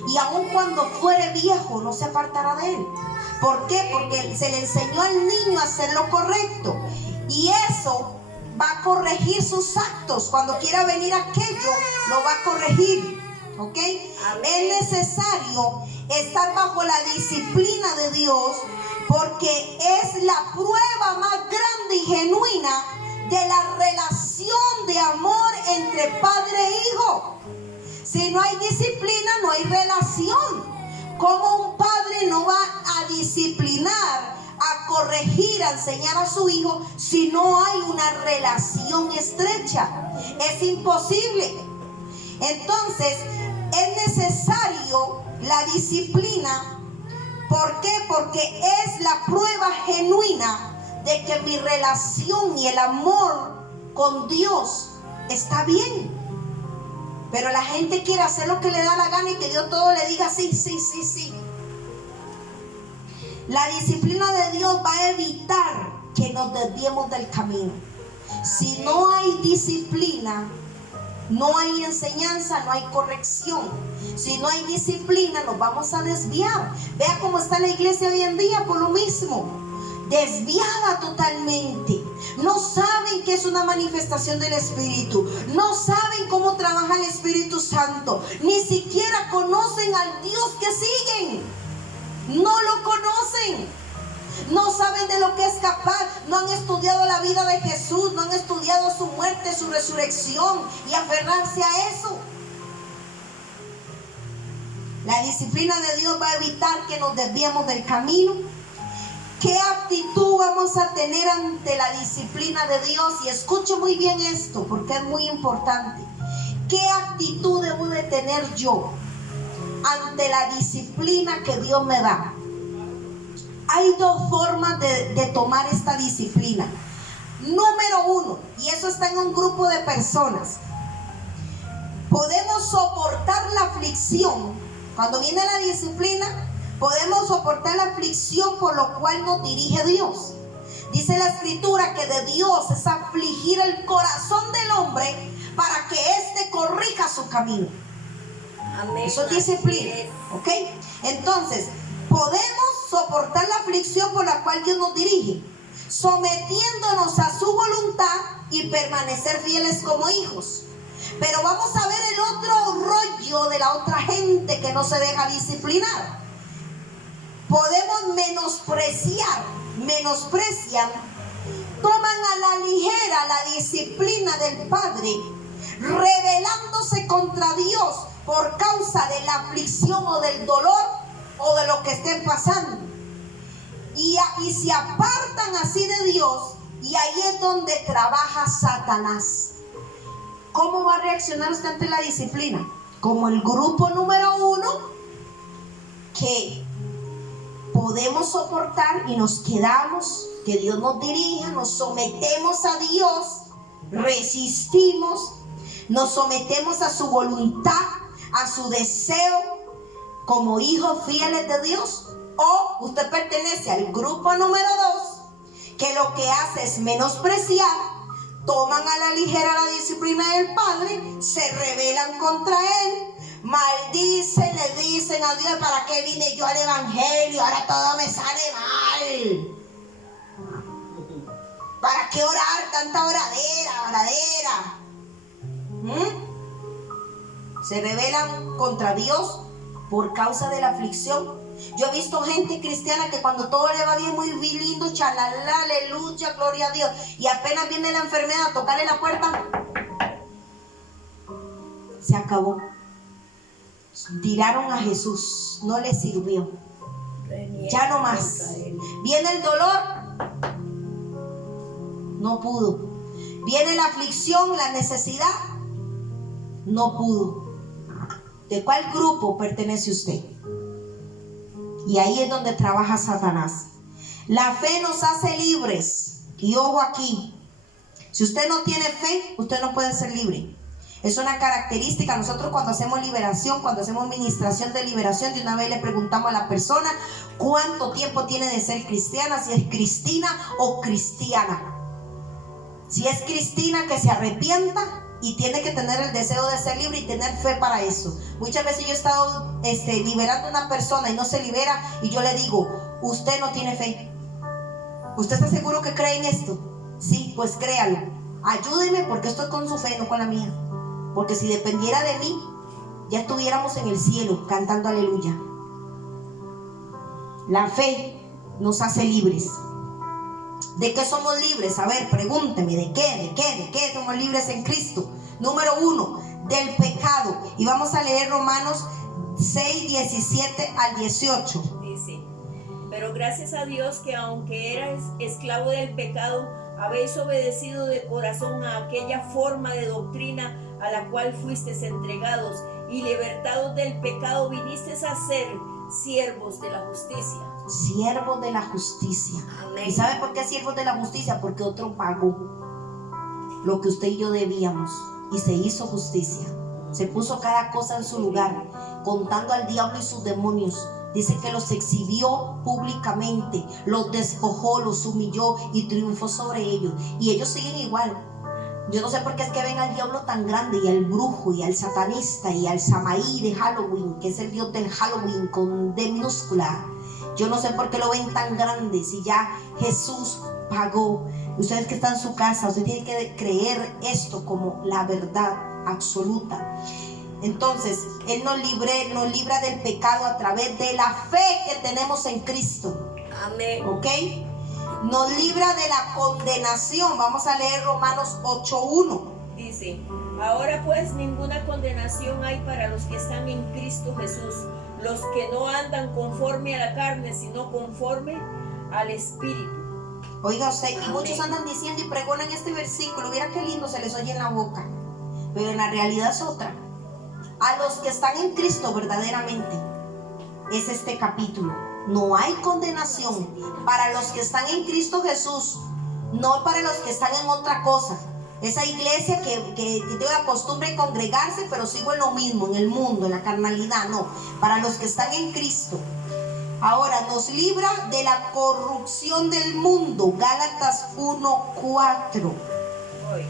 y aun cuando fuere viejo no se apartará de él. ¿Por qué? Porque se le enseñó al niño a hacer lo correcto, y eso va a corregir sus actos. Cuando quiera venir aquello, lo va a corregir. ¿Ok? Es necesario estar bajo la disciplina de Dios, porque es la prueba más grande y genuina de la relación de amor entre padre e hijo. Si no hay disciplina, no hay relación. ¿Cómo un padre no va a disciplinar, a corregir, a enseñar a su hijo si no hay una relación estrecha? Es imposible. Entonces, es necesario la disciplina. ¿Por qué? Porque es la prueba genuina de que mi relación y el amor con Dios está bien. Pero la gente quiere hacer lo que le da la gana y que Dios todo le diga sí, sí, sí, sí. La disciplina de Dios va a evitar que nos desviemos del camino. Si no hay disciplina, no hay enseñanza, no hay corrección. Si no hay disciplina, nos vamos a desviar. Vea cómo está la iglesia hoy en día por lo mismo. Desviada totalmente. No saben que es una manifestación del Espíritu. No saben cómo trabaja el Espíritu Santo. Ni siquiera conocen al Dios que siguen. No lo conocen. No saben de lo que es capaz. No han estudiado la vida de Jesús. No han estudiado su muerte, su resurrección, y aferrarse a eso. La disciplina de Dios va a evitar que nos desviemos del camino. ¿Qué actitud vamos a tener ante la disciplina de Dios? Y escuche muy bien esto, porque es muy importante. ¿Qué actitud debo de tener yo ante la disciplina que Dios me da? Hay dos formas de tomar esta disciplina. Número uno, y eso está en un grupo de personas. Podemos soportar la aflicción. Cuando viene la disciplina, podemos soportar la aflicción por lo cual nos dirige Dios. Dice la Escritura que de Dios es afligir el corazón del hombre para que éste corrija su camino. Amén. Eso es disciplina. ¿Ok? Entonces, podemos soportar la aflicción por la cual Dios nos dirige, sometiéndonos a su voluntad y permanecer fieles como hijos. Pero vamos a ver el otro rollo de la otra gente que no se deja disciplinar. Podemos menosprecian, toman a la ligera la disciplina del Padre, rebelándose contra Dios por causa de la aflicción o del dolor o de lo que estén pasando. Y se apartan así de Dios, y ahí es donde trabaja Satanás. ¿Cómo va a reaccionar usted ante la disciplina? Como el grupo número 1, que podemos soportar y nos quedamos, que Dios nos dirija, nos sometemos a Dios, resistimos, nos sometemos a su voluntad, a su deseo, como hijos fieles de Dios. O usted pertenece al grupo número 2, que lo que hace es menospreciar, toman a la ligera la disciplina del Padre, se rebelan contra Él, maldicen, le dicen a Dios: ¿para qué vine yo al evangelio? Ahora todo me sale mal. ¿Para qué orar? Tanta oradera. Se rebelan contra Dios por causa de la aflicción. Yo he visto gente cristiana que cuando todo le va bien, muy lindo, chalala, aleluya, gloria a Dios, y apenas viene la enfermedad a tocarle la puerta, se acabó. Tiraron a Jesús, no le sirvió. Ya no más. Viene el dolor, no pudo. Viene la aflicción, la necesidad, no pudo. ¿De cuál grupo pertenece usted? Y ahí es donde trabaja Satanás. La fe nos hace libres. Y ojo aquí, si usted no tiene fe, usted no puede ser libre. Es una característica. Nosotros cuando hacemos liberación, cuando hacemos ministración de liberación, de una vez le preguntamos a la persona cuánto tiempo tiene de ser cristiana, si es Cristina o cristiana. Si es Cristina, que se arrepienta y tiene que tener el deseo de ser libre y tener fe para eso. Muchas veces yo he estado liberando a una persona y no se libera, y yo le digo: usted no tiene fe. ¿Usted está seguro que cree en esto? Sí, pues créalo. Ayúdeme, porque estoy con su fe, no con la mía. Porque si dependiera de mí, ya estuviéramos en el cielo cantando aleluya. La fe nos hace libres. ¿De qué somos libres? A ver, pregúnteme, ¿de qué somos libres en Cristo? Número 1, del pecado. Y vamos a leer Romanos 6, 17 al 18. Dice: pero gracias a Dios que aunque erais esclavo del pecado, habéis obedecido de corazón a aquella forma de doctrina a la cual fuisteis entregados, y libertados del pecado vinisteis a ser siervos de la justicia. Siervos de la justicia. Amén. ¿Y sabe por qué siervos de la justicia? Porque otro pagó lo que usted y yo debíamos, y se hizo justicia. Se puso cada cosa en su lugar, contando al diablo y sus demonios. Dice que los exhibió públicamente, los despojó, los humilló y triunfó sobre ellos. Y ellos siguen igual. Yo no sé por qué es que ven al diablo tan grande, y al brujo, y al satanista, y al Samaí de Halloween, que es el dios del Halloween con D minúscula. Yo no sé por qué lo ven tan grande, si ya Jesús pagó. Ustedes que están en su casa, usted tiene que creer esto como la verdad absoluta. Entonces, Él nos libra del pecado a través de la fe que tenemos en Cristo. Amén. ¿Ok? Nos libra de la condenación. Vamos a leer Romanos 8:1. Dice: ahora pues ninguna condenación hay para los que están en Cristo Jesús, los que no andan conforme a la carne, sino conforme al Espíritu. Oiga usted, y Amén. muchos andan diciendo y pregonan este versículo, mira qué lindo se les oye en la boca, pero en la realidad es otra. A los que están en Cristo verdaderamente, es este capítulo. No hay condenación para los que están en Cristo Jesús, no para los que están en otra cosa. Esa iglesia que tiene la costumbre de congregarse, pero sigo en lo mismo, en el mundo, en la carnalidad. No, para los que están en Cristo. Ahora, nos libra de la corrupción del mundo. Gálatas 1:4. Hoy,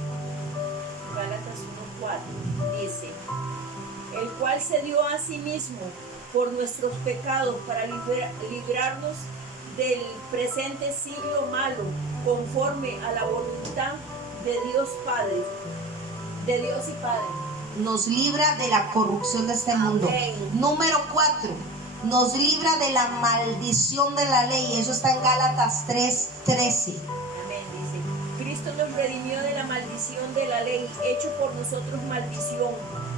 Gálatas 1:4 dice: el cual se dio a sí mismo por nuestros pecados para librarnos del presente siglo malo, conforme a la voluntad de Dios Padre, de Dios y Padre. Nos libra de la corrupción de este mundo. Amén. Número 4, nos libra de la maldición de la ley. Eso está en Gálatas 3:13. Amén, dice. Cristo nos redimió de la maldición de la ley, hecho por nosotros maldición,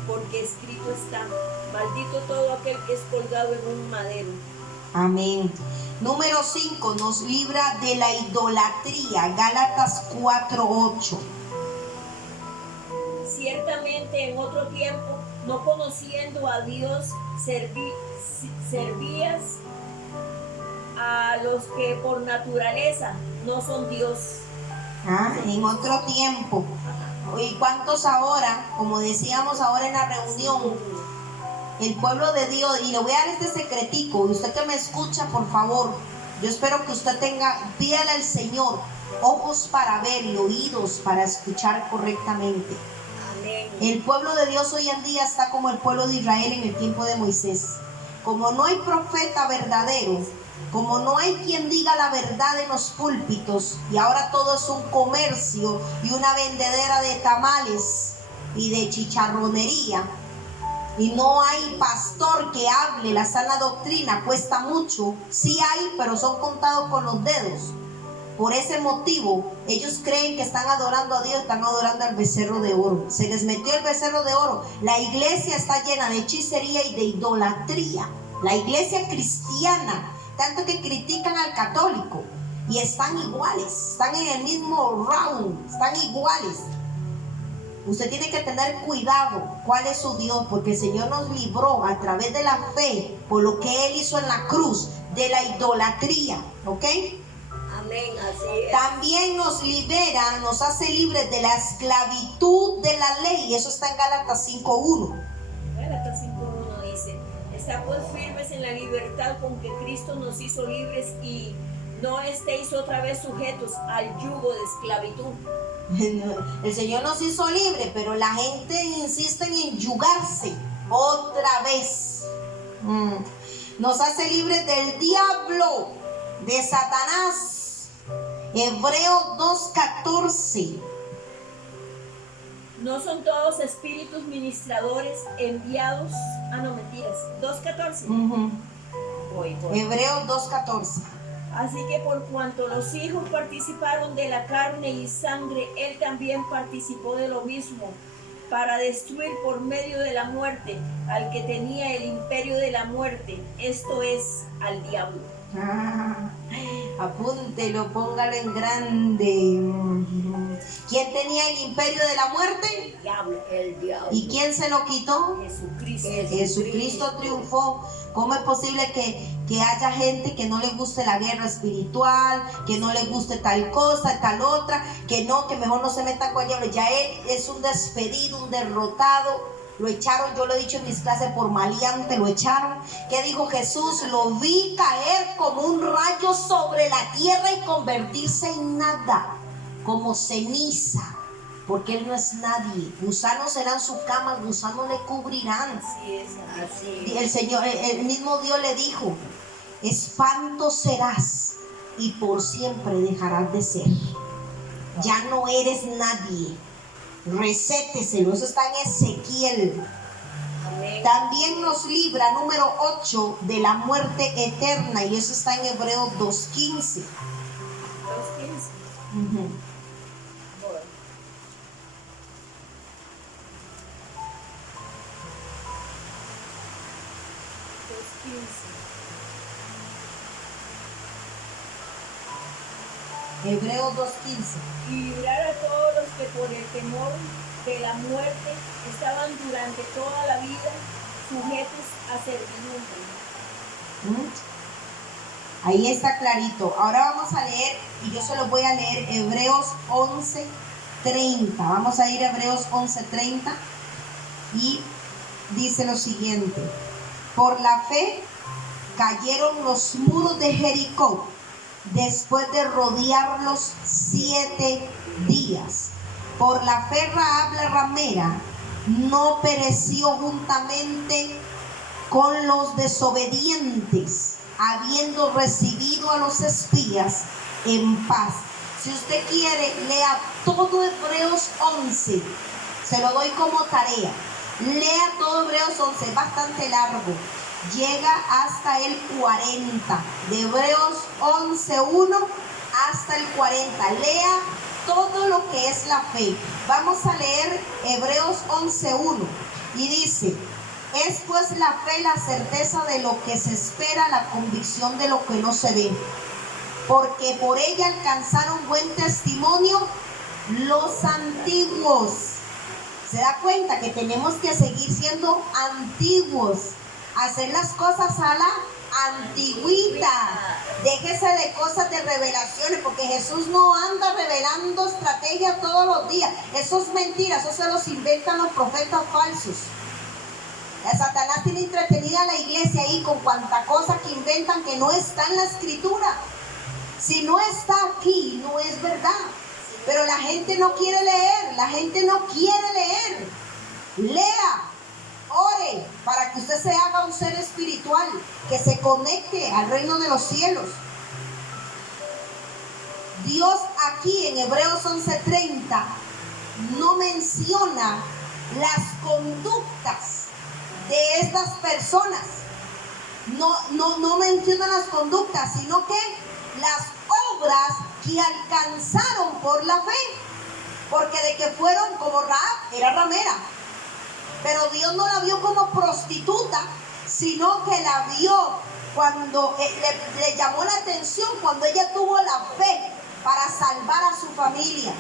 porque escrito está: maldito todo aquel que es colgado en un madero. Amén. Número 5, nos libra de la idolatría. Gálatas 4:8. Ciertamente en otro tiempo, no conociendo a Dios, servías a los que por naturaleza no son Dios. En otro tiempo. ¿Y cuántos ahora, como decíamos ahora en la reunión, el pueblo de Dios? Y le voy a dar este secretico, usted que me escucha, por favor, yo espero que usted pídale al Señor ojos para ver y oídos para escuchar correctamente. Amén. El pueblo de Dios hoy en día está como el pueblo de Israel en el tiempo de Moisés. Como no hay profeta verdadero, como no hay quien diga la verdad en los púlpitos, y ahora todo es un comercio y una vendedera de tamales y de chicharronería, y no hay pastor que hable la sana doctrina, cuesta mucho. Sí hay, pero son contados con los dedos. Por ese motivo, ellos creen que están adorando a Dios, están adorando al becerro de oro. Se les metió el becerro de oro. La iglesia está llena de hechicería y de idolatría. La iglesia cristiana, tanto que critican al católico, y están iguales, están en el mismo round, están iguales. Usted tiene que tener cuidado cuál es su Dios, porque el Señor nos libró a través de la fe, por lo que Él hizo en la cruz, de la idolatría, ¿ok? Amén, así es. También nos libera, nos hace libres de la esclavitud de la ley. Eso está en Gálatas 5:1. Gálatas 5:1 dice: Está pues firmes en la libertad con que Cristo nos hizo libres, y no estéis otra vez sujetos al yugo de esclavitud. El Señor nos hizo libres, pero la gente insiste en enyugarse otra vez. Nos hace libres del diablo, de Satanás. Hebreos 2:14. No son todos espíritus ministradores enviados. No, mentiras. 2:14. Voy. Hebreos 2:14. Así que por cuanto los hijos participaron de la carne y sangre, él también participó de lo mismo, para destruir por medio de la muerte al que tenía el imperio de la muerte, esto es, al diablo. Apúntelo, póngalo en grande. ¿Quién tenía el imperio de la muerte? El diablo. El diablo. ¿Y quién se lo quitó? Jesucristo. Jesucristo triunfó. ¿Cómo es posible que haya gente que no le guste la guerra espiritual, que no le guste tal cosa, tal otra, que mejor no se meta con el diablo? Ya él es un despedido, un derrotado. Lo echaron, yo lo he dicho en mis clases, por maleante lo echaron. ¿Qué dijo Jesús? Lo vi caer como un rayo sobre la tierra y convertirse en nada, como ceniza, porque él no es nadie. Gusanos serán su cama, gusanos le cubrirán. Así es. Así Y el Señor, el mismo Dios le dijo: espanto serás y por siempre dejarás de ser. Ya no eres nadie. Recéteselo, eso está en Ezequiel. Amén. También nos libra, número 8, de la muerte eterna, y eso está en Hebreos 2:15. 2:15. Ujú. Voy. Hebreos 2:15. Y librar a todos los que por el temor de la muerte estaban durante toda la vida sujetos a servidumbre. Ahí está clarito. Ahora vamos a leer, y yo se los voy a leer, Hebreos 11:30. Vamos a ir a Hebreos 11:30 y dice lo siguiente: por la fe cayeron los muros de Jericó después de rodearlos 7 días. Por la fe Rahab la ramera no pereció juntamente con los desobedientes, habiendo recibido a los espías en paz. Si usted quiere, lea todo Hebreos 11. Se lo doy como tarea. Lea todo Hebreos 11, es bastante largo. Llega hasta el 40. De Hebreos 11:1 hasta el 40. Lea todo lo que es la fe. Vamos a leer Hebreos 11:1 y dice: es pues la fe la certeza de lo que se espera, la convicción de lo que no se ve, porque por ella alcanzaron buen testimonio los antiguos. Se da cuenta que tenemos que seguir siendo antiguos, hacer las cosas a la antigüita. Déjese de cosas de revelaciones, porque Jesús no anda revelando estrategias todos los días. Eso es mentira, eso se los inventan los profetas falsos. Satanás tiene entretenida a la iglesia ahí con cuanta cosa que inventan que no está en la escritura. Si no está aquí, no es verdad. Pero la gente no quiere leer, la gente no quiere leer. Lea, ore, para que usted se haga un ser espiritual, que se conecte al reino de los cielos. Dios aquí en Hebreos 11:30 no menciona las conductas de estas personas. No menciona las conductas, sino que las obras que alcanzaron por la fe. Porque de que fueron como Rahab, era ramera, pero Dios no la vio como prostituta, sino que la vio cuando le llamó la atención, cuando ella tuvo la fe para salvar a su familia.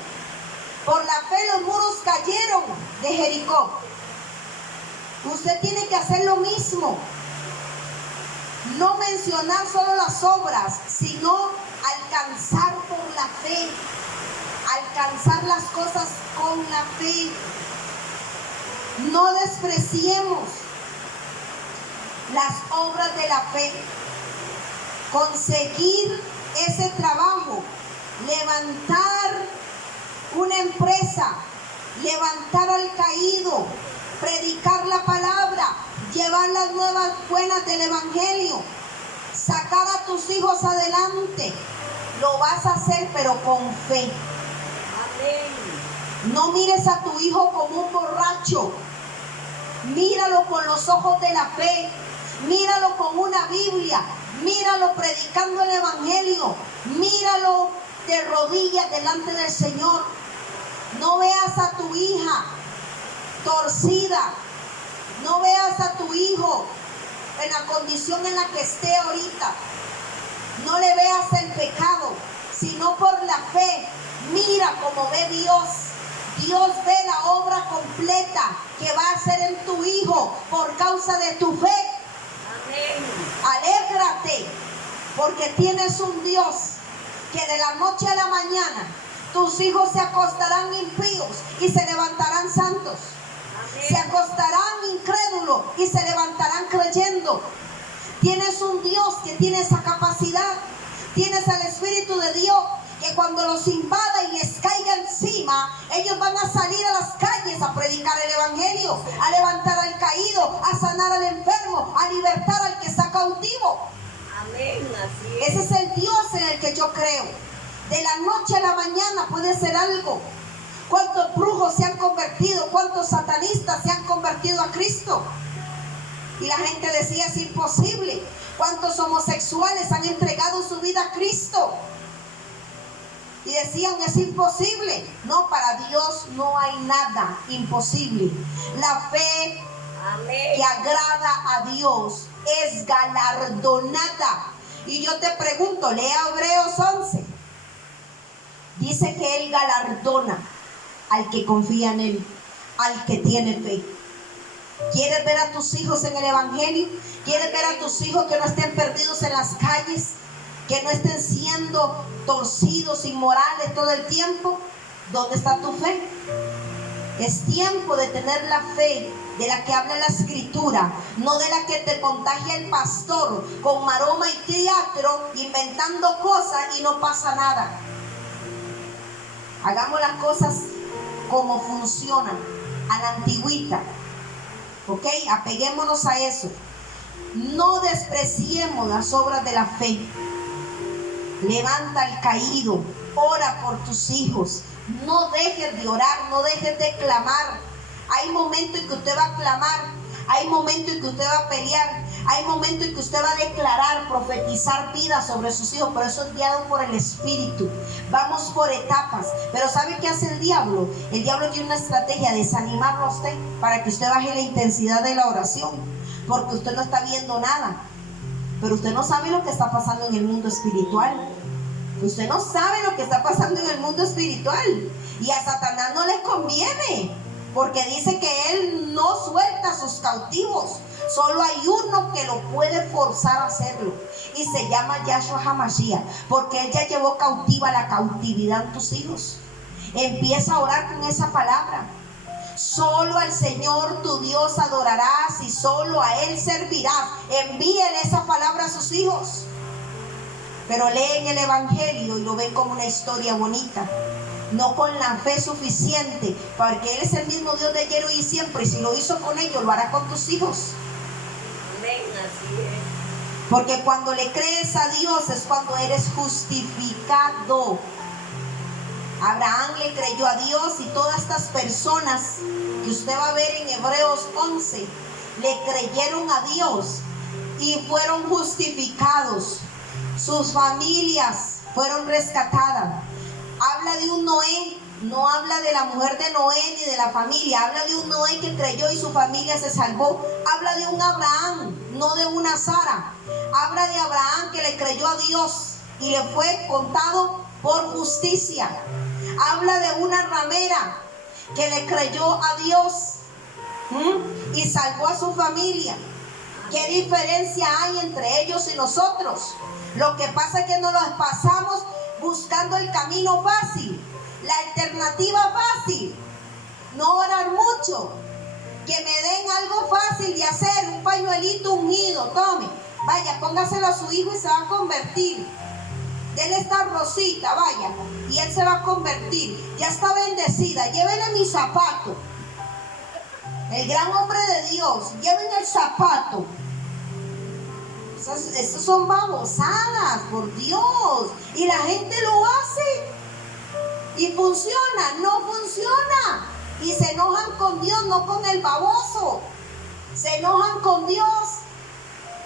Por la fe los muros cayeron de Jericó. Usted tiene que hacer lo mismo. No mencionar solo las obras, sino alcanzar por la fe. Alcanzar las cosas con la fe. No despreciemos las obras de la fe. Conseguir ese trabajo, levantar una empresa, levantar al caído, predicar la palabra, llevar las nuevas buenas del evangelio, sacar a tus hijos adelante. Lo vas a hacer, pero con fe. Amén. No mires a tu hijo como un borracho. Míralo con los ojos de la fe. Míralo con una Biblia. Míralo predicando el evangelio. Míralo de rodillas delante del Señor. No veas a tu hija torcida. No veas a tu hijo en la condición en la que esté ahorita. No le veas el pecado, sino por la fe. Mira cómo ve Dios. Dios ve la obra completa que va a hacer en tu hijo por causa de tu fe. Amén. Alégrate, porque tienes un Dios que de la noche a la mañana tus hijos se acostarán impíos y se levantarán santos. Amén. Se acostarán incrédulos y se levantarán creyendo. Tienes un Dios que tiene esa capacidad. Tienes al Espíritu de Dios que cuando los invada y les caiga encima, ellos van a salir a las calles a predicar el evangelio, a levantar al caído, a sanar al enfermo, a libertar al que está cautivo. Amén. Así es. Ese es el Dios en el que yo creo. De la noche a la mañana puede ser algo. ¿Cuántos brujos se han convertido? ¿Cuántos satanistas se han convertido a Cristo? Y la gente decía, es imposible. ¿Cuántos homosexuales han entregado su vida a Cristo? Y decían, es imposible. No, para Dios no hay nada imposible. La fe Amén. que agrada a Dios es galardonada. Y yo te pregunto, lea Hebreos 11. Dice que Él galardona al que confía en Él, al que tiene fe. ¿Quieres ver a tus hijos en el evangelio? ¿Quieres ver a tus hijos que no estén perdidos en las calles? Que no estén siendo torcidos, inmorales todo el tiempo. ¿Dónde está tu fe? Es tiempo de tener la fe de la que habla la escritura, no de la que te contagia el pastor con maroma y teatro, inventando cosas y no pasa nada. Hagamos las cosas como funcionan, a la antigüita. ¿Ok? Apeguémonos a eso. No despreciemos las obras de la fe. Levanta al caído, ora por tus hijos. No dejes de orar, no dejes de clamar. Hay momentos en que usted va a clamar, hay momentos en que usted va a pelear, hay momentos en que usted va a declarar, profetizar vida sobre sus hijos, pero eso es guiado por el Espíritu. Vamos por etapas. Pero ¿sabe qué hace el diablo? El diablo tiene una estrategia de desanimarlo a usted para que usted baje la intensidad de la oración, porque usted no está viendo nada. Pero usted no sabe lo que está pasando en el mundo espiritual. Usted no sabe lo que está pasando en el mundo espiritual. Y a Satanás no le conviene, porque dice que él no suelta a sus cautivos. Solo hay uno que lo puede forzar a hacerlo, y se llama Yahshua HaMashiach, porque él ya llevó cautiva la cautividad en tus hijos. Empieza a orar con esa palabra. Solo al Señor tu Dios adorarás y solo a Él servirás. Envíele esa palabra a sus hijos. Pero leen el Evangelio y lo ven como una historia bonita, no con la fe suficiente, porque Él es el mismo Dios de ayer, hoy y siempre. Y si lo hizo con ellos, lo hará con tus hijos. Amén, así es. Porque cuando le crees a Dios es cuando eres justificado. Abraham le creyó a Dios, y todas estas personas que usted va a ver en Hebreos 11 le creyeron a Dios y fueron justificados. Sus familias fueron rescatadas. Habla de un Noé, no habla de la mujer de Noé ni de la familia. Habla de un Noé que creyó y su familia se salvó. Habla de un Abraham, no de una Sara. Habla de Abraham que le creyó a Dios y le fue contado por justicia. Habla de una ramera que le creyó a Dios y salvó a su familia. ¿Qué diferencia hay entre ellos y nosotros? Lo que pasa es que nos las pasamos buscando el camino fácil, la alternativa fácil. No orar mucho, que me den algo fácil de hacer, un pañuelito ungido, tome, vaya, póngaselo a su hijo y se va a convertir. Dele esta rosita, vaya, y él se va a convertir. Ya está bendecida, llévenle mi zapato. El gran hombre de Dios, lleven el zapato. Esas son babosadas, por Dios. Y la gente lo hace. Y funciona, no funciona. Y se enojan con Dios, no con el baboso. Se enojan con Dios.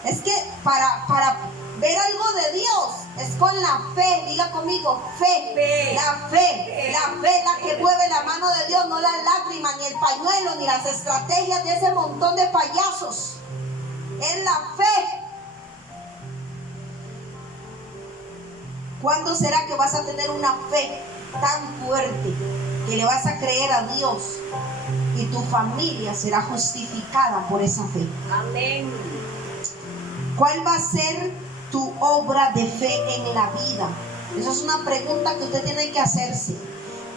Es que para ver algo de Dios es con la fe. Diga conmigo, fe. La fe, la que mueve la mano de Dios, no las lágrimas, ni el pañuelo, ni las estrategias de ese montón de payasos. Es la fe. ¿Cuándo será que vas a tener una fe tan fuerte que le vas a creer a Dios y tu familia será justificada por esa fe? Amén. ¿Cuál va a ser tu obra de fe en la vida? Esa es una pregunta que usted tiene que hacerse.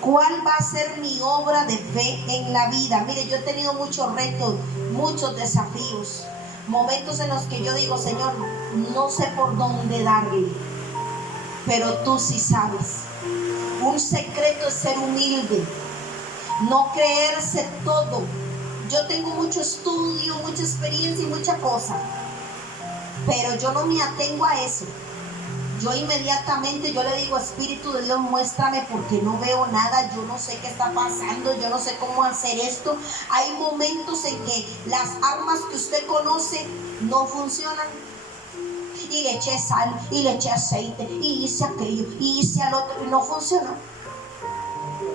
¿Cuál va a ser mi obra de fe en la vida? Mire, yo he tenido muchos retos, muchos desafíos, momentos en los que yo digo, Señor, no sé por dónde darle, pero tú sí sabes. Un secreto es ser humilde, no creerse todo. Yo tengo mucho estudio, mucha experiencia y mucha cosa, pero yo no me atengo a eso. Yo inmediatamente yo le digo, Espíritu de Dios, muéstrame, porque no veo nada, yo no sé qué está pasando, yo no sé cómo hacer esto. Hay momentos en que las armas que usted conoce no funcionan. Y le eché sal, y le eché aceite, y hice aquello, y hice al otro, y no funcionó.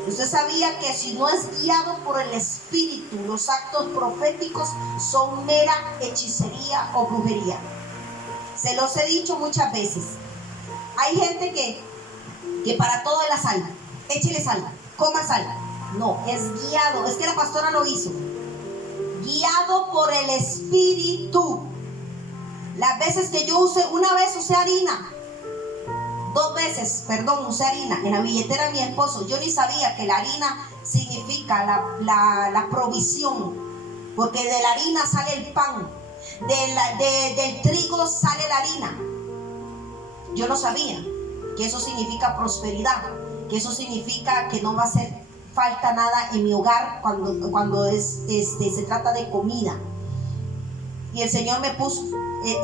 Usted sabía que si no es guiado por el Espíritu, los actos proféticos son mera hechicería o brujería. Se los he dicho muchas veces. Hay gente que para todo es la sal. Échele sal, coma sal. No, es guiado. Es que la pastora lo hizo. Guiado por el Espíritu. Las veces que yo usé, una vez usé harina, usé harina en la billetera de mi esposo. Yo ni sabía que la harina significa la provisión, porque de la harina sale el pan, del trigo sale la harina. Yo no sabía que eso significa prosperidad, que eso significa que no va a hacer falta nada en mi hogar cuando se trata de comida. Y el Señor me puso,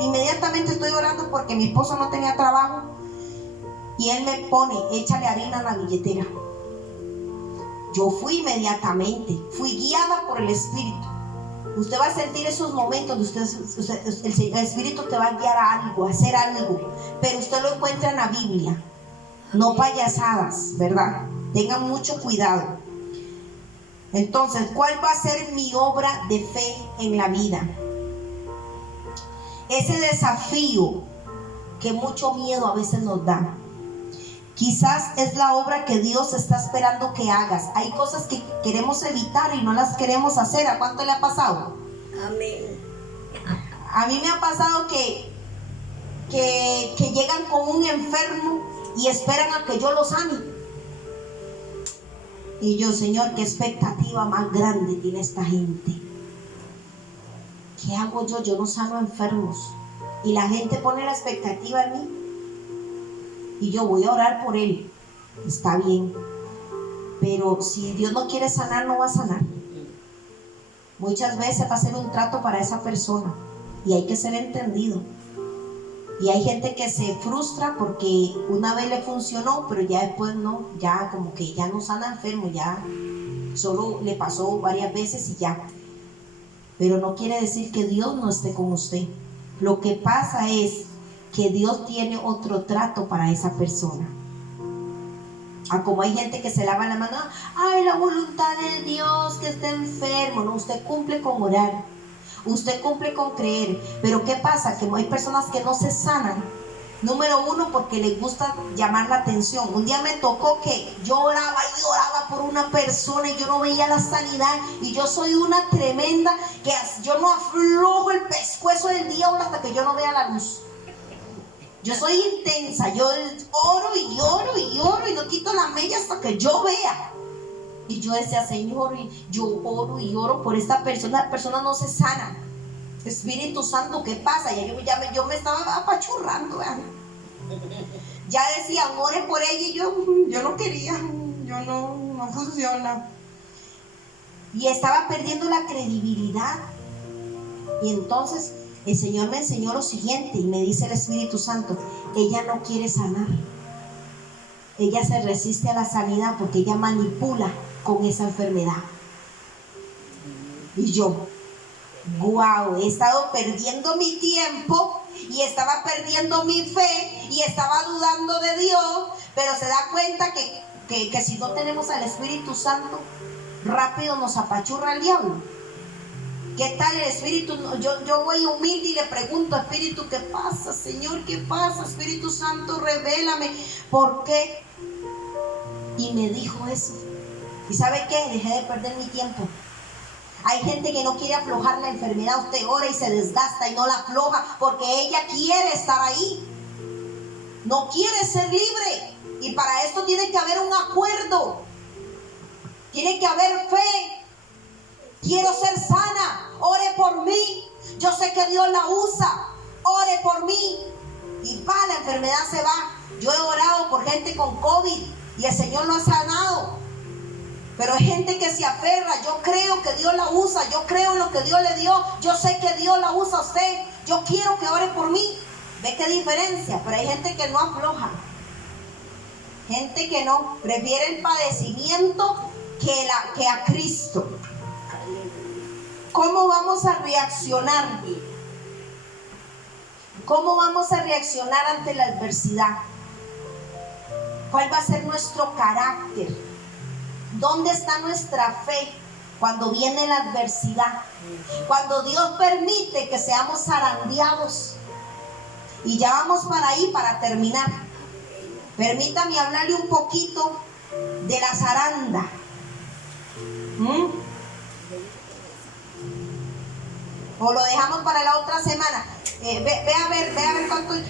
inmediatamente estoy orando porque mi esposo no tenía trabajo. Y Él me pone, échale harina a la billetera. Yo fui inmediatamente, fui guiada por el Espíritu. Usted va a sentir esos momentos donde el Espíritu te va a guiar a algo, a hacer algo. Pero usted lo encuentra en la Biblia, no payasadas, ¿verdad? Tengan mucho cuidado. Entonces, ¿cuál va a ser mi obra de fe en la vida? Ese desafío que mucho miedo a veces nos da. Quizás es la obra que Dios está esperando que hagas. Hay cosas que queremos evitar y no las queremos hacer. ¿A cuánto le ha pasado? Amén. A mí me ha pasado que llegan con un enfermo y esperan a que yo lo sane. Y yo, Señor, qué expectativa más grande tiene esta gente. ¿Qué hago yo? Yo no sano enfermos. Y la gente pone la expectativa en mí. Y yo voy a orar por él. Está bien. Pero si Dios no quiere sanar, no va a sanar. Muchas veces va a ser un trato para esa persona. Y hay que ser entendido. Y hay gente que se frustra porque una vez le funcionó, pero ya después no. Ya como que ya no sana enfermo. Ya solo le pasó varias veces y ya. Pero no quiere decir que Dios no esté con usted. Lo que pasa es que Dios tiene otro trato para esa persona. Como hay gente que se lava la mano, ay, la voluntad de Dios que esté enfermo. No, usted cumple con orar, usted cumple con creer. Pero ¿qué pasa? Que hay personas que no se sanan. Número uno, porque les gusta llamar la atención. Un día me tocó que yo oraba y oraba por una persona y yo no veía la sanidad. Y yo soy una tremenda que yo no aflojo el pescuezo del diablo hasta que yo no vea la luz. Yo soy intensa, yo oro y oro y oro y no quito la mella hasta que yo vea. Y yo decía, Señor, yo oro y oro por esta persona. La persona no se sana. Espíritu Santo, ¿qué pasa? Yo me estaba apachurrando, ¿verdad? Ya decía, ore por ella y yo no quería. Yo no funciona. Y estaba perdiendo la credibilidad. Y entonces el Señor me enseñó lo siguiente y me dice el Espíritu Santo, ella no quiere sanar. Ella se resiste a la sanidad porque ella manipula con esa enfermedad. Y yo, wow, he estado perdiendo mi tiempo y estaba perdiendo mi fe y estaba dudando de Dios, pero se da cuenta que si no tenemos al Espíritu Santo, rápido nos apachurra el diablo. ¿Qué tal el Espíritu? Yo voy humilde y le pregunto, Espíritu, ¿qué pasa, Señor? ¿Qué pasa? Espíritu Santo, revélame, ¿por qué? Y me dijo eso. ¿Y sabe qué? Dejé de perder mi tiempo. Hay gente que no quiere aflojar la enfermedad. Usted ora y se desgasta y no la afloja porque ella quiere estar ahí. No quiere ser libre. Y para esto tiene que haber un acuerdo. Tiene que haber fe. Quiero ser sana. Ore por mí. Yo sé que Dios la usa. Ore por mí. Y va, la enfermedad se va. Yo he orado por gente con COVID y el Señor lo ha sanado. Pero hay gente que se aferra. Yo creo que Dios la usa. Yo creo en lo que Dios le dio. Yo sé que Dios la usa a usted. Yo quiero que ore por mí. ¿Ve qué diferencia? Pero hay gente que no afloja. Gente que no. Prefiere el padecimiento que a Cristo. ¿Cómo vamos a reaccionar? ¿Cómo vamos a reaccionar ante la adversidad? ¿Cuál va a ser nuestro carácter? ¿Dónde está nuestra fe cuando viene la adversidad? Cuando Dios permite que seamos zarandeados. Y ya vamos para ahí, para terminar. Permítame hablarle un poquito de la zaranda. O lo dejamos para la otra semana. Ve a ver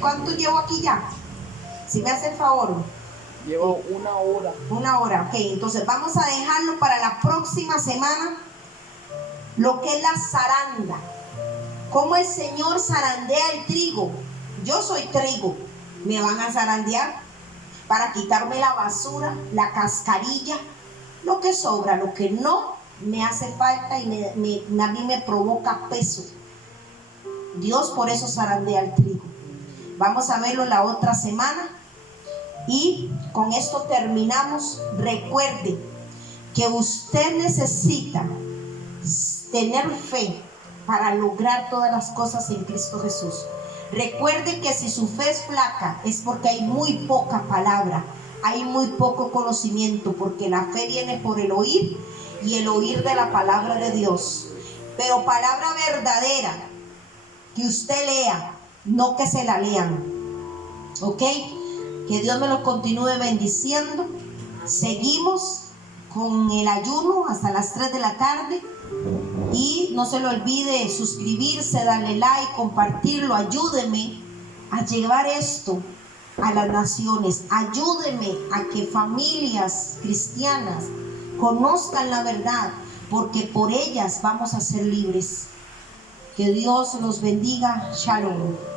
cuánto llevo aquí ya. Si me hace el favor. Llevo 1 hora. 1 hora, ok. Entonces vamos a dejarlo para la próxima semana. Lo que es la zaranda. Cómo el Señor zarandea el trigo. Yo soy trigo. Me van a zarandear para quitarme la basura, la cascarilla, lo que sobra, lo que no me hace falta y a mí me provoca peso. Dios por eso zarandea el trigo. Vamos a verlo la otra semana. Y con esto terminamos. Recuerde que usted necesita tener fe para lograr todas las cosas en Cristo Jesús. Recuerde que si su fe es flaca es porque hay muy poca palabra, hay muy poco conocimiento, porque la fe viene por el oír y el oír de la palabra de Dios. Pero palabra verdadera que usted lea, no que se la lean. ¿Ok? Que Dios me lo continúe bendiciendo. Seguimos con el ayuno hasta las 3 de la tarde. Y no se le olvide suscribirse, darle like, compartirlo. Ayúdeme a llevar esto a las naciones. Ayúdeme a que familias cristianas conozcan la verdad, porque por ellas vamos a ser libres. Que Dios los bendiga. Shalom.